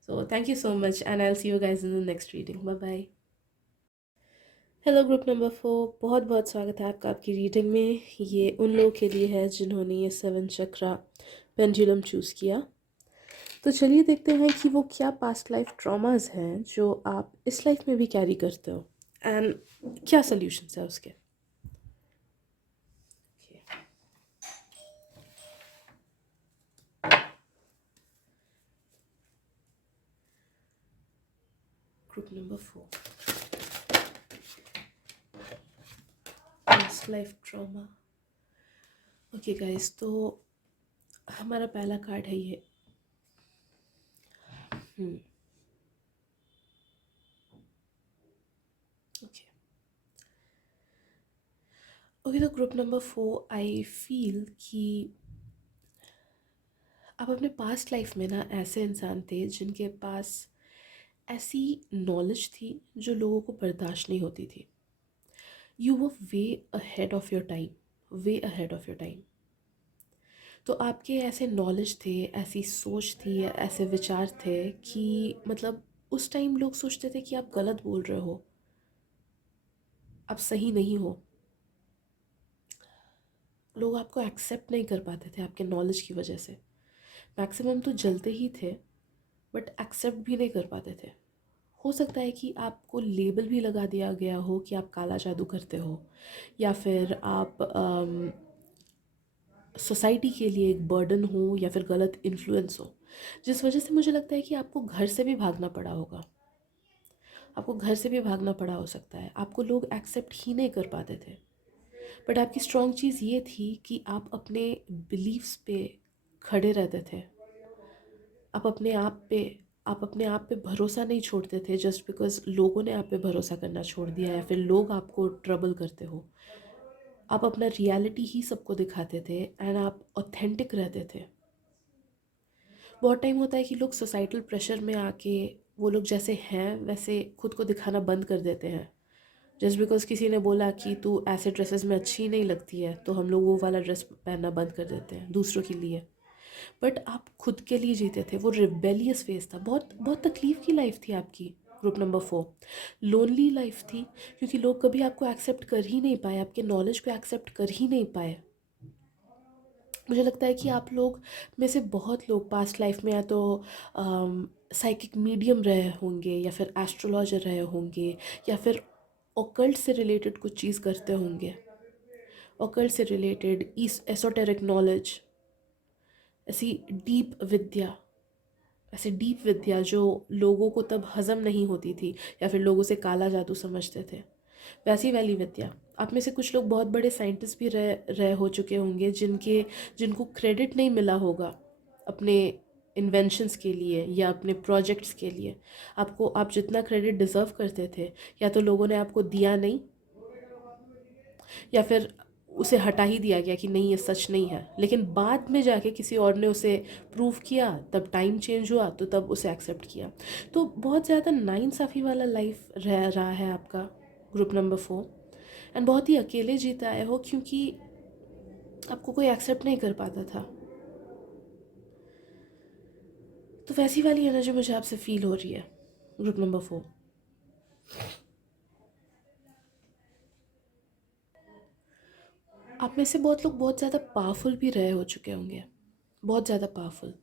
So thank you so much and I will see you guys in the next reading. Bye bye. Hello group number 4, बहुत बहुत स्वागत है आपका आपकी रीडिंग में। ये उन लोगों के लिए है जिन्होंने ये 7 चक्रा पेंडुलम चूज़ किया। तो चलिए देखते हैं कि वो क्या पास्ट लाइफ ट्रॉमास हैं जो आप इस लाइफ में भी कैरी करते हो, एंड क्या सोल्यूशंस है उसके। Group number 4, past life trauma. Okay guys, तो हमारा पहला कार्ड है ये। ओके ओके, तो ग्रुप नंबर 4, आई फील कि आप अपने पास्ट लाइफ में ना ऐसे इंसान थे जिनके पास ऐसी नॉलेज थी जो लोगों को बर्दाश्त नहीं होती थी। You were way ahead of your time, way ahead of your time. तो आपके ऐसे नॉलेज थे, ऐसी सोच थी, ऐसे विचार थे कि मतलब उस टाइम लोग सोचते थे कि आप गलत बोल रहे हो, आप सही नहीं हो। लोग आपको एक्सेप्ट नहीं कर पाते थे आपके नॉलेज की वजह से। मैक्सिमम तो जलते ही थे, बट एक्सेप्ट भी नहीं कर पाते थे। हो सकता है कि आपको लेबल भी लगा दिया गया हो कि आप काला जादू करते हो, या फिर आप सोसाइटी के लिए एक बर्डन हो, या फिर गलत इन्फ्लुएंस हो, जिस वजह से मुझे लगता है कि आपको घर से भी भागना पड़ा होगा। आपको घर से भी भागना पड़ा हो सकता है, आपको लोग एक्सेप्ट ही नहीं कर पाते थे। बट आपकी स्ट्रॉन्ग चीज़ ये थी कि आप अपने बिलीव्स पे खड़े रहते थे। आप अपने आप पे आप अपने आप पे भरोसा नहीं छोड़ते थे जस्ट बिकॉज लोगों ने आप पे भरोसा करना छोड़ दिया, या फिर लोग आपको ट्रबल करते हो। आप अपना रियलिटी ही सबको दिखाते थे एंड आप ऑथेंटिक रहते थे। बहुत टाइम होता है कि लोग सोसाइटल प्रेशर में आके वो लोग जैसे हैं वैसे खुद को दिखाना बंद कर देते हैं। जस्ट बिकॉज किसी ने बोला कि तू ऐसे ड्रेसेस में अच्छी नहीं लगती है, तो हम लोग वो वाला ड्रेस पहनना बंद कर देते हैं दूसरों के लिए। बट आप खुद के लिए जीते थे, वो रिबेलियस फेस था। बहुत बहुत तकलीफ़ की लाइफ थी आपकी। ग्रुप नंबर 4, लोनली लाइफ थी, क्योंकि लोग कभी आपको एक्सेप्ट कर ही नहीं पाए, आपके नॉलेज को एक्सेप्ट कर ही नहीं पाए। मुझे लगता है कि आप लोग में से बहुत लोग पास्ट लाइफ में या तो साइकिक मीडियम रहे होंगे, या फिर एस्ट्रोलॉजर रहे होंगे, या फिर ऑकल्ट से रिलेटेड कुछ चीज़ करते होंगे। ऑकल्ट से रिलेटेड एसोटेरिक नॉलेज, ऐसी डीप विद्या, ऐसे डीप विद्या जो लोगों को तब हज़म नहीं होती थी, या फिर लोगों से काला जादू समझते थे, वैसी वाली विद्या। आप में से कुछ लोग बहुत बड़े साइंटिस्ट भी रह हो चुके होंगे जिनको क्रेडिट नहीं मिला होगा अपने इन्वेंशंस के लिए या अपने प्रोजेक्ट्स के लिए। आप जितना क्रेडिट डिज़र्व करते थे, या तो लोगों ने आपको दिया नहीं, या फिर उसे हटा ही दिया गया कि नहीं ये सच नहीं है। लेकिन बाद में जाके किसी और ने उसे प्रूव किया, तब टाइम चेंज हुआ तो तब उसे एक्सेप्ट किया। तो बहुत ज़्यादा नाइंसाफ़ी वाला लाइफ रह रहा है आपका ग्रुप नंबर 4। एंड बहुत ही अकेले जीते आए हो, क्योंकि आपको कोई एक्सेप्ट नहीं कर पाता था। तो वैसी वाली एनर्जी मुझे आपसे फील हो रही है ग्रुप नंबर 4। आप में से बहुत लोग बहुत ज़्यादा पावरफुल भी रहे हो चुके होंगे, बहुत ज़्यादा पावरफुल।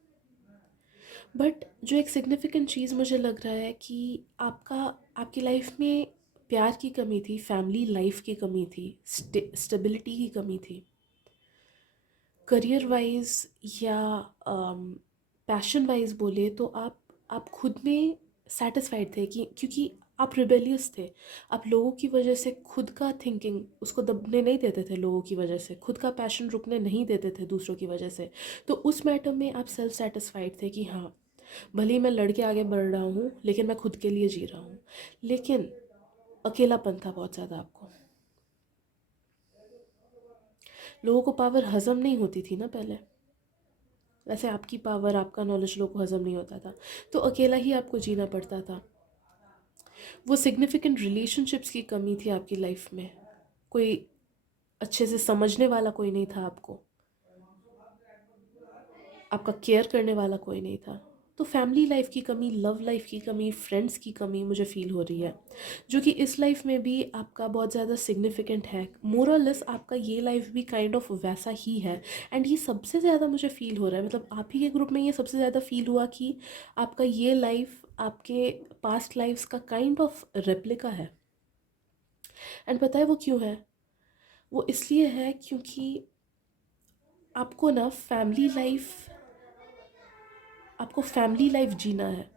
बट जो एक सिग्निफिकेंट चीज़ मुझे लग रहा है कि आपकी लाइफ में प्यार की कमी थी, फैमिली लाइफ की कमी थी, स्टेबिलिटी की कमी थी। करियर वाइज या पैशन वाइज बोले तो आप आप खुद में सेटिस्फाइड थे कि क्योंकि आप रिबेलियस थे, आप लोगों की वजह से खुद का थिंकिंग उसको दबने नहीं देते थे, लोगों की वजह से खुद का पैशन रुकने नहीं देते थे दूसरों की वजह से। तो उस मैटर में आप सेल्फ सेटिस्फाइड थे कि हाँ, भले ही मैं लड़के आगे बढ़ रहा हूँ लेकिन मैं खुद के लिए जी रहा हूँ। लेकिन अकेलापन था बहुत ज़्यादा आपको, लोगों को पावर हज़म नहीं होती थी ना पहले, वैसे आपकी पावर आपका नॉलेज लोगों को हज़म नहीं होता था, तो अकेला ही आपको जीना पड़ता था। वो सिग्निफिकेंट रिलेशनशिप्स की कमी थी आपकी लाइफ में, कोई अच्छे से समझने वाला कोई नहीं था आपको, आपका केयर करने वाला कोई नहीं था। तो फैमिली लाइफ की कमी, लव लाइफ की कमी, फ्रेंड्स की कमी मुझे फ़ील हो रही है, जो कि इस लाइफ में भी आपका बहुत ज़्यादा सिग्निफिकेंट है। मोर और लेस आपका ये लाइफ भी काइंड ऑफ वैसा ही है। एंड ये सबसे ज़्यादा मुझे फ़ील हो रहा है, मतलब आप ही के ग्रुप में ये सबसे ज़्यादा फ़ील हुआ कि आपका ये लाइफ आपके पास्ट लाइफ्स का काइंड ऑफ रेप्लिका है। एंड पता है वो क्यों है? वो इसलिए है क्योंकि आपको ना फैमिली लाइफ जीना है।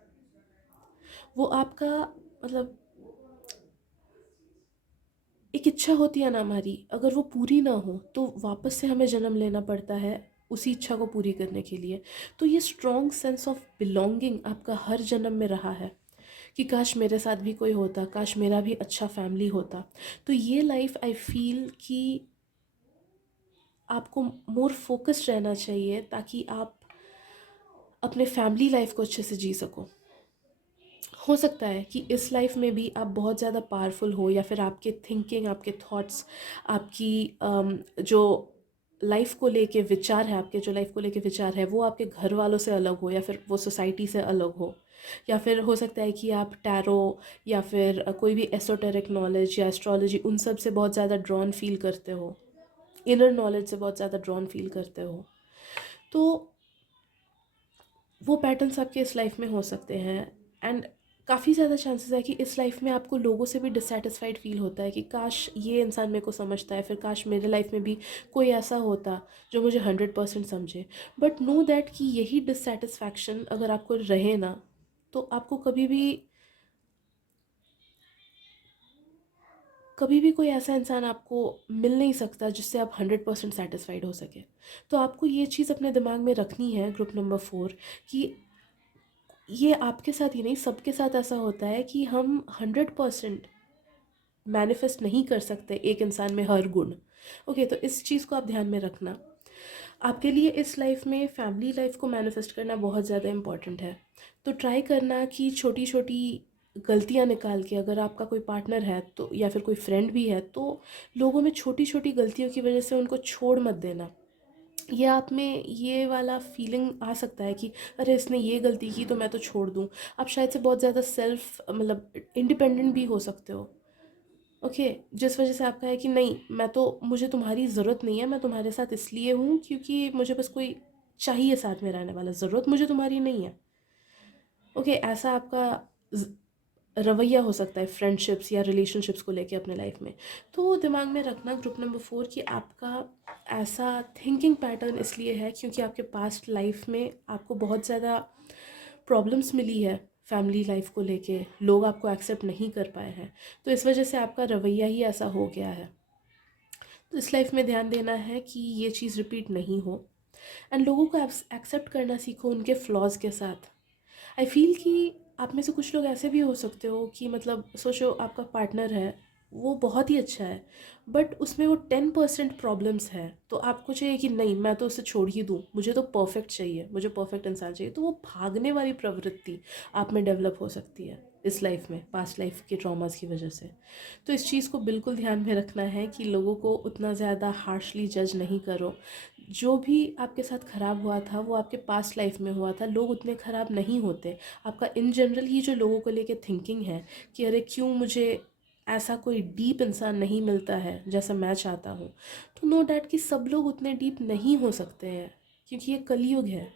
वो आपका मतलब एक इच्छा होती है ना हमारी, अगर वो पूरी ना हो तो वापस से हमें जन्म लेना पड़ता है उसी इच्छा को पूरी करने के लिए। तो ये स्ट्रॉन्ग सेंस ऑफ बिलोंगिंग आपका हर जन्म में रहा है कि काश मेरे साथ भी कोई होता, काश मेरा भी अच्छा फैमिली होता। तो ये लाइफ आई फील कि आपको मोर फोकस्ड रहना चाहिए ताकि आप अपने फैमिली लाइफ को अच्छे से जी सको। हो सकता है कि इस लाइफ में भी आप बहुत ज़्यादा पावरफुल हो, या फिर आपके थिंकिंग, आपके थॉट्स, आपकी जो लाइफ को लेके विचार है, आपके जो लाइफ को लेके विचार है वो आपके घर वालों से अलग हो, या फिर वो सोसाइटी से अलग हो। या फिर हो सकता है कि आप टैरो या फिर कोई भी एसोटेरिक नॉलेज या एस्ट्रोलॉजी उन सब से बहुत ज़्यादा ड्रॉन फील करते हो, इनर नॉलेज से बहुत ज़्यादा ड्रॉन फील करते हो। तो वो पैटर्न्स आपके इस लाइफ में हो सकते हैं। एंड काफ़ी ज़्यादा चांसेस है कि इस लाइफ में आपको लोगों से भी डिससेटिस्फाइड फील होता है कि काश ये इंसान मेरे को समझता है, फिर काश मेरे लाइफ में भी कोई ऐसा होता जो मुझे 100% समझे। बट नो दैट कि यही डिससेटिस्फैक्शन अगर आपको रहे ना, तो आपको कभी भी कोई ऐसा इंसान आपको मिल नहीं सकता जिससे आप 100% सेटिस्फाइड हो सके। तो आपको ये चीज़ अपने दिमाग में रखनी है, ग्रुप नंबर 4, कि ये आपके साथ ही नहीं सबके साथ ऐसा होता है कि हम 100% मैनिफेस्ट नहीं कर सकते एक इंसान में हर गुण। ओके, तो इस चीज़ को आप ध्यान में रखना। आपके लिए इस लाइफ में फैमिली लाइफ को मैनिफेस्ट करना बहुत ज़्यादा इम्पॉर्टेंट है। तो ट्राई करना कि छोटी छोटी गलतियाँ निकाल के, अगर आपका कोई पार्टनर है तो या फिर कोई फ्रेंड भी है, तो लोगों में छोटी छोटी गलतियों की वजह से उनको छोड़ मत देना। ये आप में ये वाला फीलिंग आ सकता है कि अरे इसने ये गलती की तो मैं तो छोड़ दूँ। आप शायद से बहुत ज़्यादा सेल्फ मतलब इंडिपेंडेंट भी हो सकते हो। ओके, जिस वजह से आपका है कि नहीं, मैं तो, मुझे तुम्हारी ज़रूरत नहीं है, मैं तुम्हारे साथ इसलिए हूँ क्योंकि मुझे बस कोई चाहिए साथ में रहने वाला, ज़रूरत मुझे तुम्हारी नहीं है। ओके, ऐसा आपका रवैया हो सकता है फ्रेंडशिप्स या रिलेशनशिप्स को लेके अपने लाइफ में। तो वो दिमाग में रखना, ग्रुप नंबर 4, कि आपका ऐसा थिंकिंग पैटर्न इसलिए है क्योंकि आपके पास्ट लाइफ में आपको बहुत ज़्यादा प्रॉब्लम्स मिली है फैमिली लाइफ को लेके, लोग आपको एक्सेप्ट नहीं कर पाए हैं, तो इस वजह से आपका रवैया ही ऐसा हो गया है। तो इस लाइफ में ध्यान देना है कि ये चीज़ रिपीट नहीं हो। एंड लोगों को एक्सेप्ट करना सीखो उनके फ्लॉज़ के साथ। आई फील कि आप में से कुछ लोग ऐसे भी हो सकते हो कि मतलब सोचो आपका पार्टनर है, वो बहुत ही अच्छा है, बट उसमें वो 10% प्रॉब्लम्स है, तो आपको चाहिए कि नहीं मैं तो उसे छोड़ ही दूँ, मुझे तो परफेक्ट चाहिए, मुझे परफेक्ट इंसान चाहिए। तो वो भागने वाली प्रवृत्ति आप में डेवलप हो सकती है इस लाइफ में, पास्ट लाइफ के ट्रॉमास की वजह से। तो इस चीज़ को बिल्कुल ध्यान में रखना है कि लोगों को उतना ज़्यादा हार्शली जज नहीं करो। जो भी आपके साथ ख़राब हुआ था वो आपके पास्ट लाइफ में हुआ था, लोग उतने ख़राब नहीं होते। आपका इन जनरल ही जो लोगों को लेके थिंकिंग है कि अरे क्यों मुझे ऐसा कोई डीप इंसान नहीं मिलता है जैसा मैं चाहता हूँ, तो नो डैट कि सब लोग उतने डीप नहीं हो सकते हैं क्योंकि ये कलयुग है।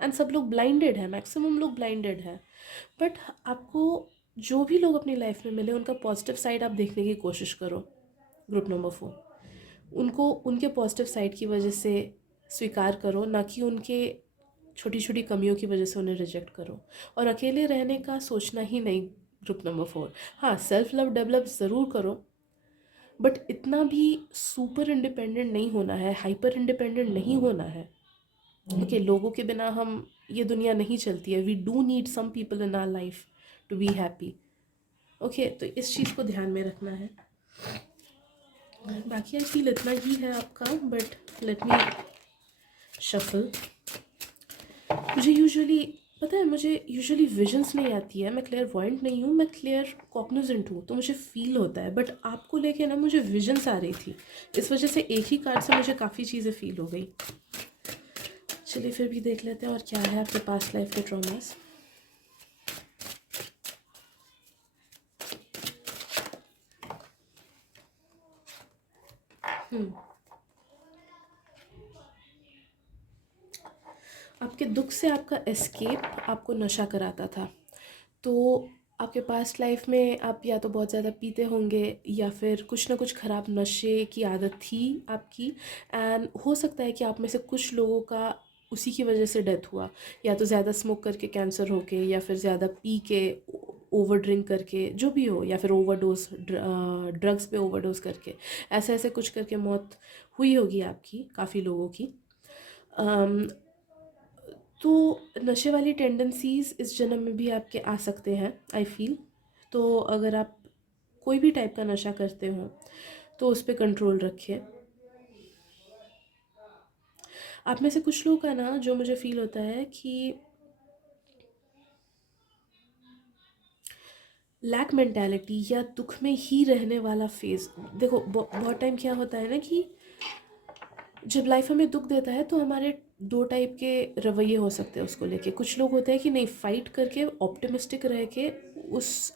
एंड सब लोग ब्लाइंडेड है, मैक्सिमम लोग ब्लाइंडेड है। बट आपको जो भी लोग अपनी लाइफ में मिले उनका पॉजिटिव साइड आप देखने की कोशिश करो। ग्रुप नंबर 4, उनको उनके पॉजिटिव साइड की वजह से स्वीकार करो, ना कि उनके छोटी छोटी कमियों की वजह से उन्हें रिजेक्ट करो, और अकेले रहने का सोचना ही नहीं। ग्रुप नंबर 4, हाँ सेल्फ लव डेवलप ज़रूर करो, बट इतना भी सुपर इंडिपेंडेंट नहीं होना है, हाइपर इंडिपेंडेंट नहीं होना है। ओके, लोगों के बिना हम ये दुनिया नहीं चलती है। We do need some people in our life to be happy. Okay, तो इस चीज़ को ध्यान में रखना है। बाकी आई फील इतना ही है आपका, बट लेट मी शफल। मुझे यूजुअली पता है, मुझे यूजुअली विजन्स नहीं आती है, मैं क्लियर वॉइंट नहीं हूँ, मैं क्लियर कॉग्निजेंट हूँ, तो मुझे फील होता है। बट आपको लेके ना मुझे विजन्स आ रही थी, इस वजह से एक ही कार्ड से मुझे काफ़ी चीज़ें फील हो गई। चलिए फिर भी देख लेते हैं और क्या है आपके पास्ट लाइफ के ट्रॉमास। आपके दुख से आपका एस्केप आपको नशा कराता था। तो आपके पास्ट लाइफ में आप या तो बहुत ज़्यादा पीते होंगे, या फिर कुछ ना कुछ ख़राब नशे की आदत थी आपकी। एंड हो सकता है कि आप में से कुछ लोगों का उसी की वजह से डेथ हुआ, या तो ज़्यादा स्मोक करके कैंसर हो के, या फिर ज़्यादा पी के ओवर ड्रिंक करके, जो भी हो, या फिर ओवरडोज ड्रग्स पे ओवरडोज करके, ऐसे ऐसे कुछ करके मौत हुई होगी आपकी, काफ़ी लोगों की। तो नशे वाली टेंडेंसीज़ इस जन्म में भी आपके आ सकते हैं, आई फील। तो अगर आप कोई भी टाइप का नशा करते हो तो उस पर कंट्रोल रखिए। आप में से कुछ लोगों का ना, जो मुझे फील होता है कि लैक मेंटालिटी या दुख में ही रहने वाला फेज़। देखो बहुत टाइम क्या होता है ना कि जब लाइफ हमें दुख देता है तो हमारे दो टाइप के रवैये हो सकते हैं उसको लेके। कुछ लोग होते हैं कि नहीं, फाइट करके ऑप्टिमिस्टिक रह के उस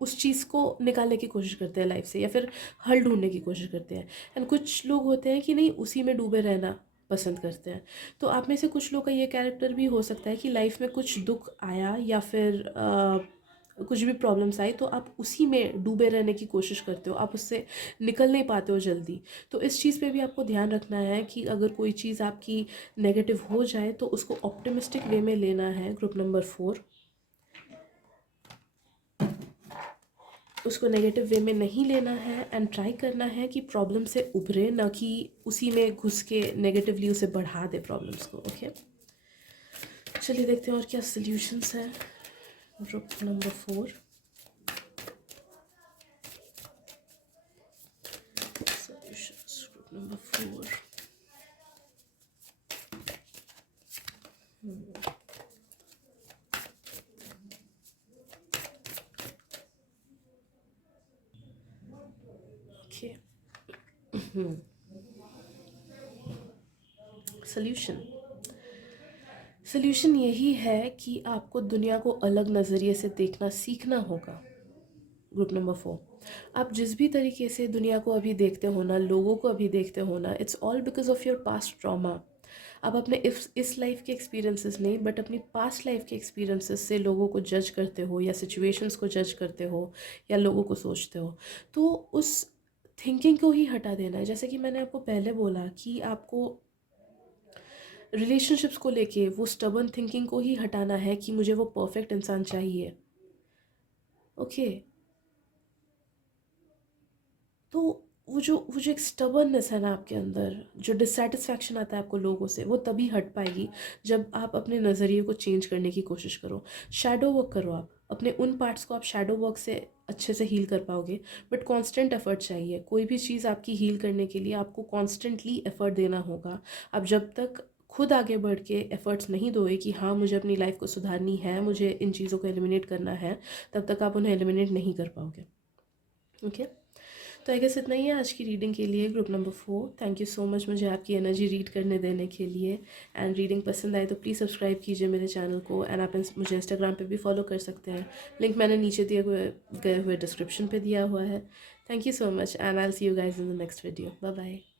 चीज़ को निकालने की कोशिश करते हैं लाइफ से, या फिर हल ढूंढने की कोशिश करते हैं। एंड कुछ लोग होते हैं कि नहीं, उसी में डूबे रहना पसंद करते हैं। तो आप में से कुछ लोग का ये कैरेक्टर भी हो सकता है कि लाइफ में कुछ दुख आया या फिर कुछ भी प्रॉब्लम्स आई तो आप उसी में डूबे रहने की कोशिश करते हो, आप उससे निकल नहीं पाते हो जल्दी। तो इस चीज़ पे भी आपको ध्यान रखना है कि अगर कोई चीज़ आपकी नेगेटिव हो जाए तो उसको ऑप्टिमिस्टिक वे में लेना है। ग्रुप नंबर 4, उसको नेगेटिव वे में नहीं लेना है, एंड ट्राई करना है कि प्रॉब्लम से उभरे, ना कि उसी में घुस के नेगेटिवली उसे बढ़ा दे प्रॉब्लम्स को। ओके, चलिए देखते हैं और क्या सॉल्यूशंस है group number 4। Solutions group number 4। Okay, solution यही है कि आपको दुनिया को अलग नज़रिए से देखना सीखना होगा। ग्रुप नंबर 4, आप जिस भी तरीके से दुनिया को अभी देखते हो ना, लोगों को अभी देखते हो ना, it's all because of your past trauma. आप अपने इस लाइफ के एक्सपीरियंसेस नहीं, बट अपनी पास्ट लाइफ के एक्सपीरियंसेस से लोगों को जज करते हो, या सिचुएशंस को जज करते हो, या लोगों को सोचते हो। तो उस थिंकिंग को ही हटा देना है। जैसे कि मैंने आपको पहले बोला कि आपको रिलेशनशिप्स को लेके वो स्टबर्न थिंकिंग को ही हटाना है कि मुझे वो परफेक्ट इंसान चाहिए। ओके, तो वो जो एक स्टबर्ननेस है ना आपके अंदर, जो डिससेटिस्फैक्शन आता है आपको लोगों से, वो तभी हट पाएगी जब आप अपने नज़रिए को चेंज करने की कोशिश करो। शैडो वर्क करो, आप अपने उन पार्ट्स को आप शैडो वर्क से अच्छे से हील कर पाओगे। बट कॉन्स्टेंट एफर्ट चाहिए। कोई भी चीज़ आपकी हील करने के लिए आपको कॉन्स्टेंटली एफर्ट देना होगा। आप जब तक खुद आगे बढ़ के एफर्ट्स नहीं दोए कि हाँ मुझे अपनी लाइफ को सुधारनी है, मुझे इन चीज़ों को एलिमिनेट करना है, तब तक आप उन्हें एलिमिनेट नहीं कर पाओगे। ओके, तो आई गेस इतना ही है आज की रीडिंग के लिए। Group number 4, thank you so much मुझे आपकी एनर्जी रीड करने देने के लिए। एंड रीडिंग पसंद आए तो प्लीज़ सब्सक्राइब कीजिए मेरे चैनल को। एंड आप मुझे इंस्टाग्राम पे भी फॉलो कर सकते हैं, लिंक मैंने नीचे दिए गए हुए डिस्क्रिप्शन पे दिया हुआ है। Thank you so much, and I will see you guys in the next video. Bye bye.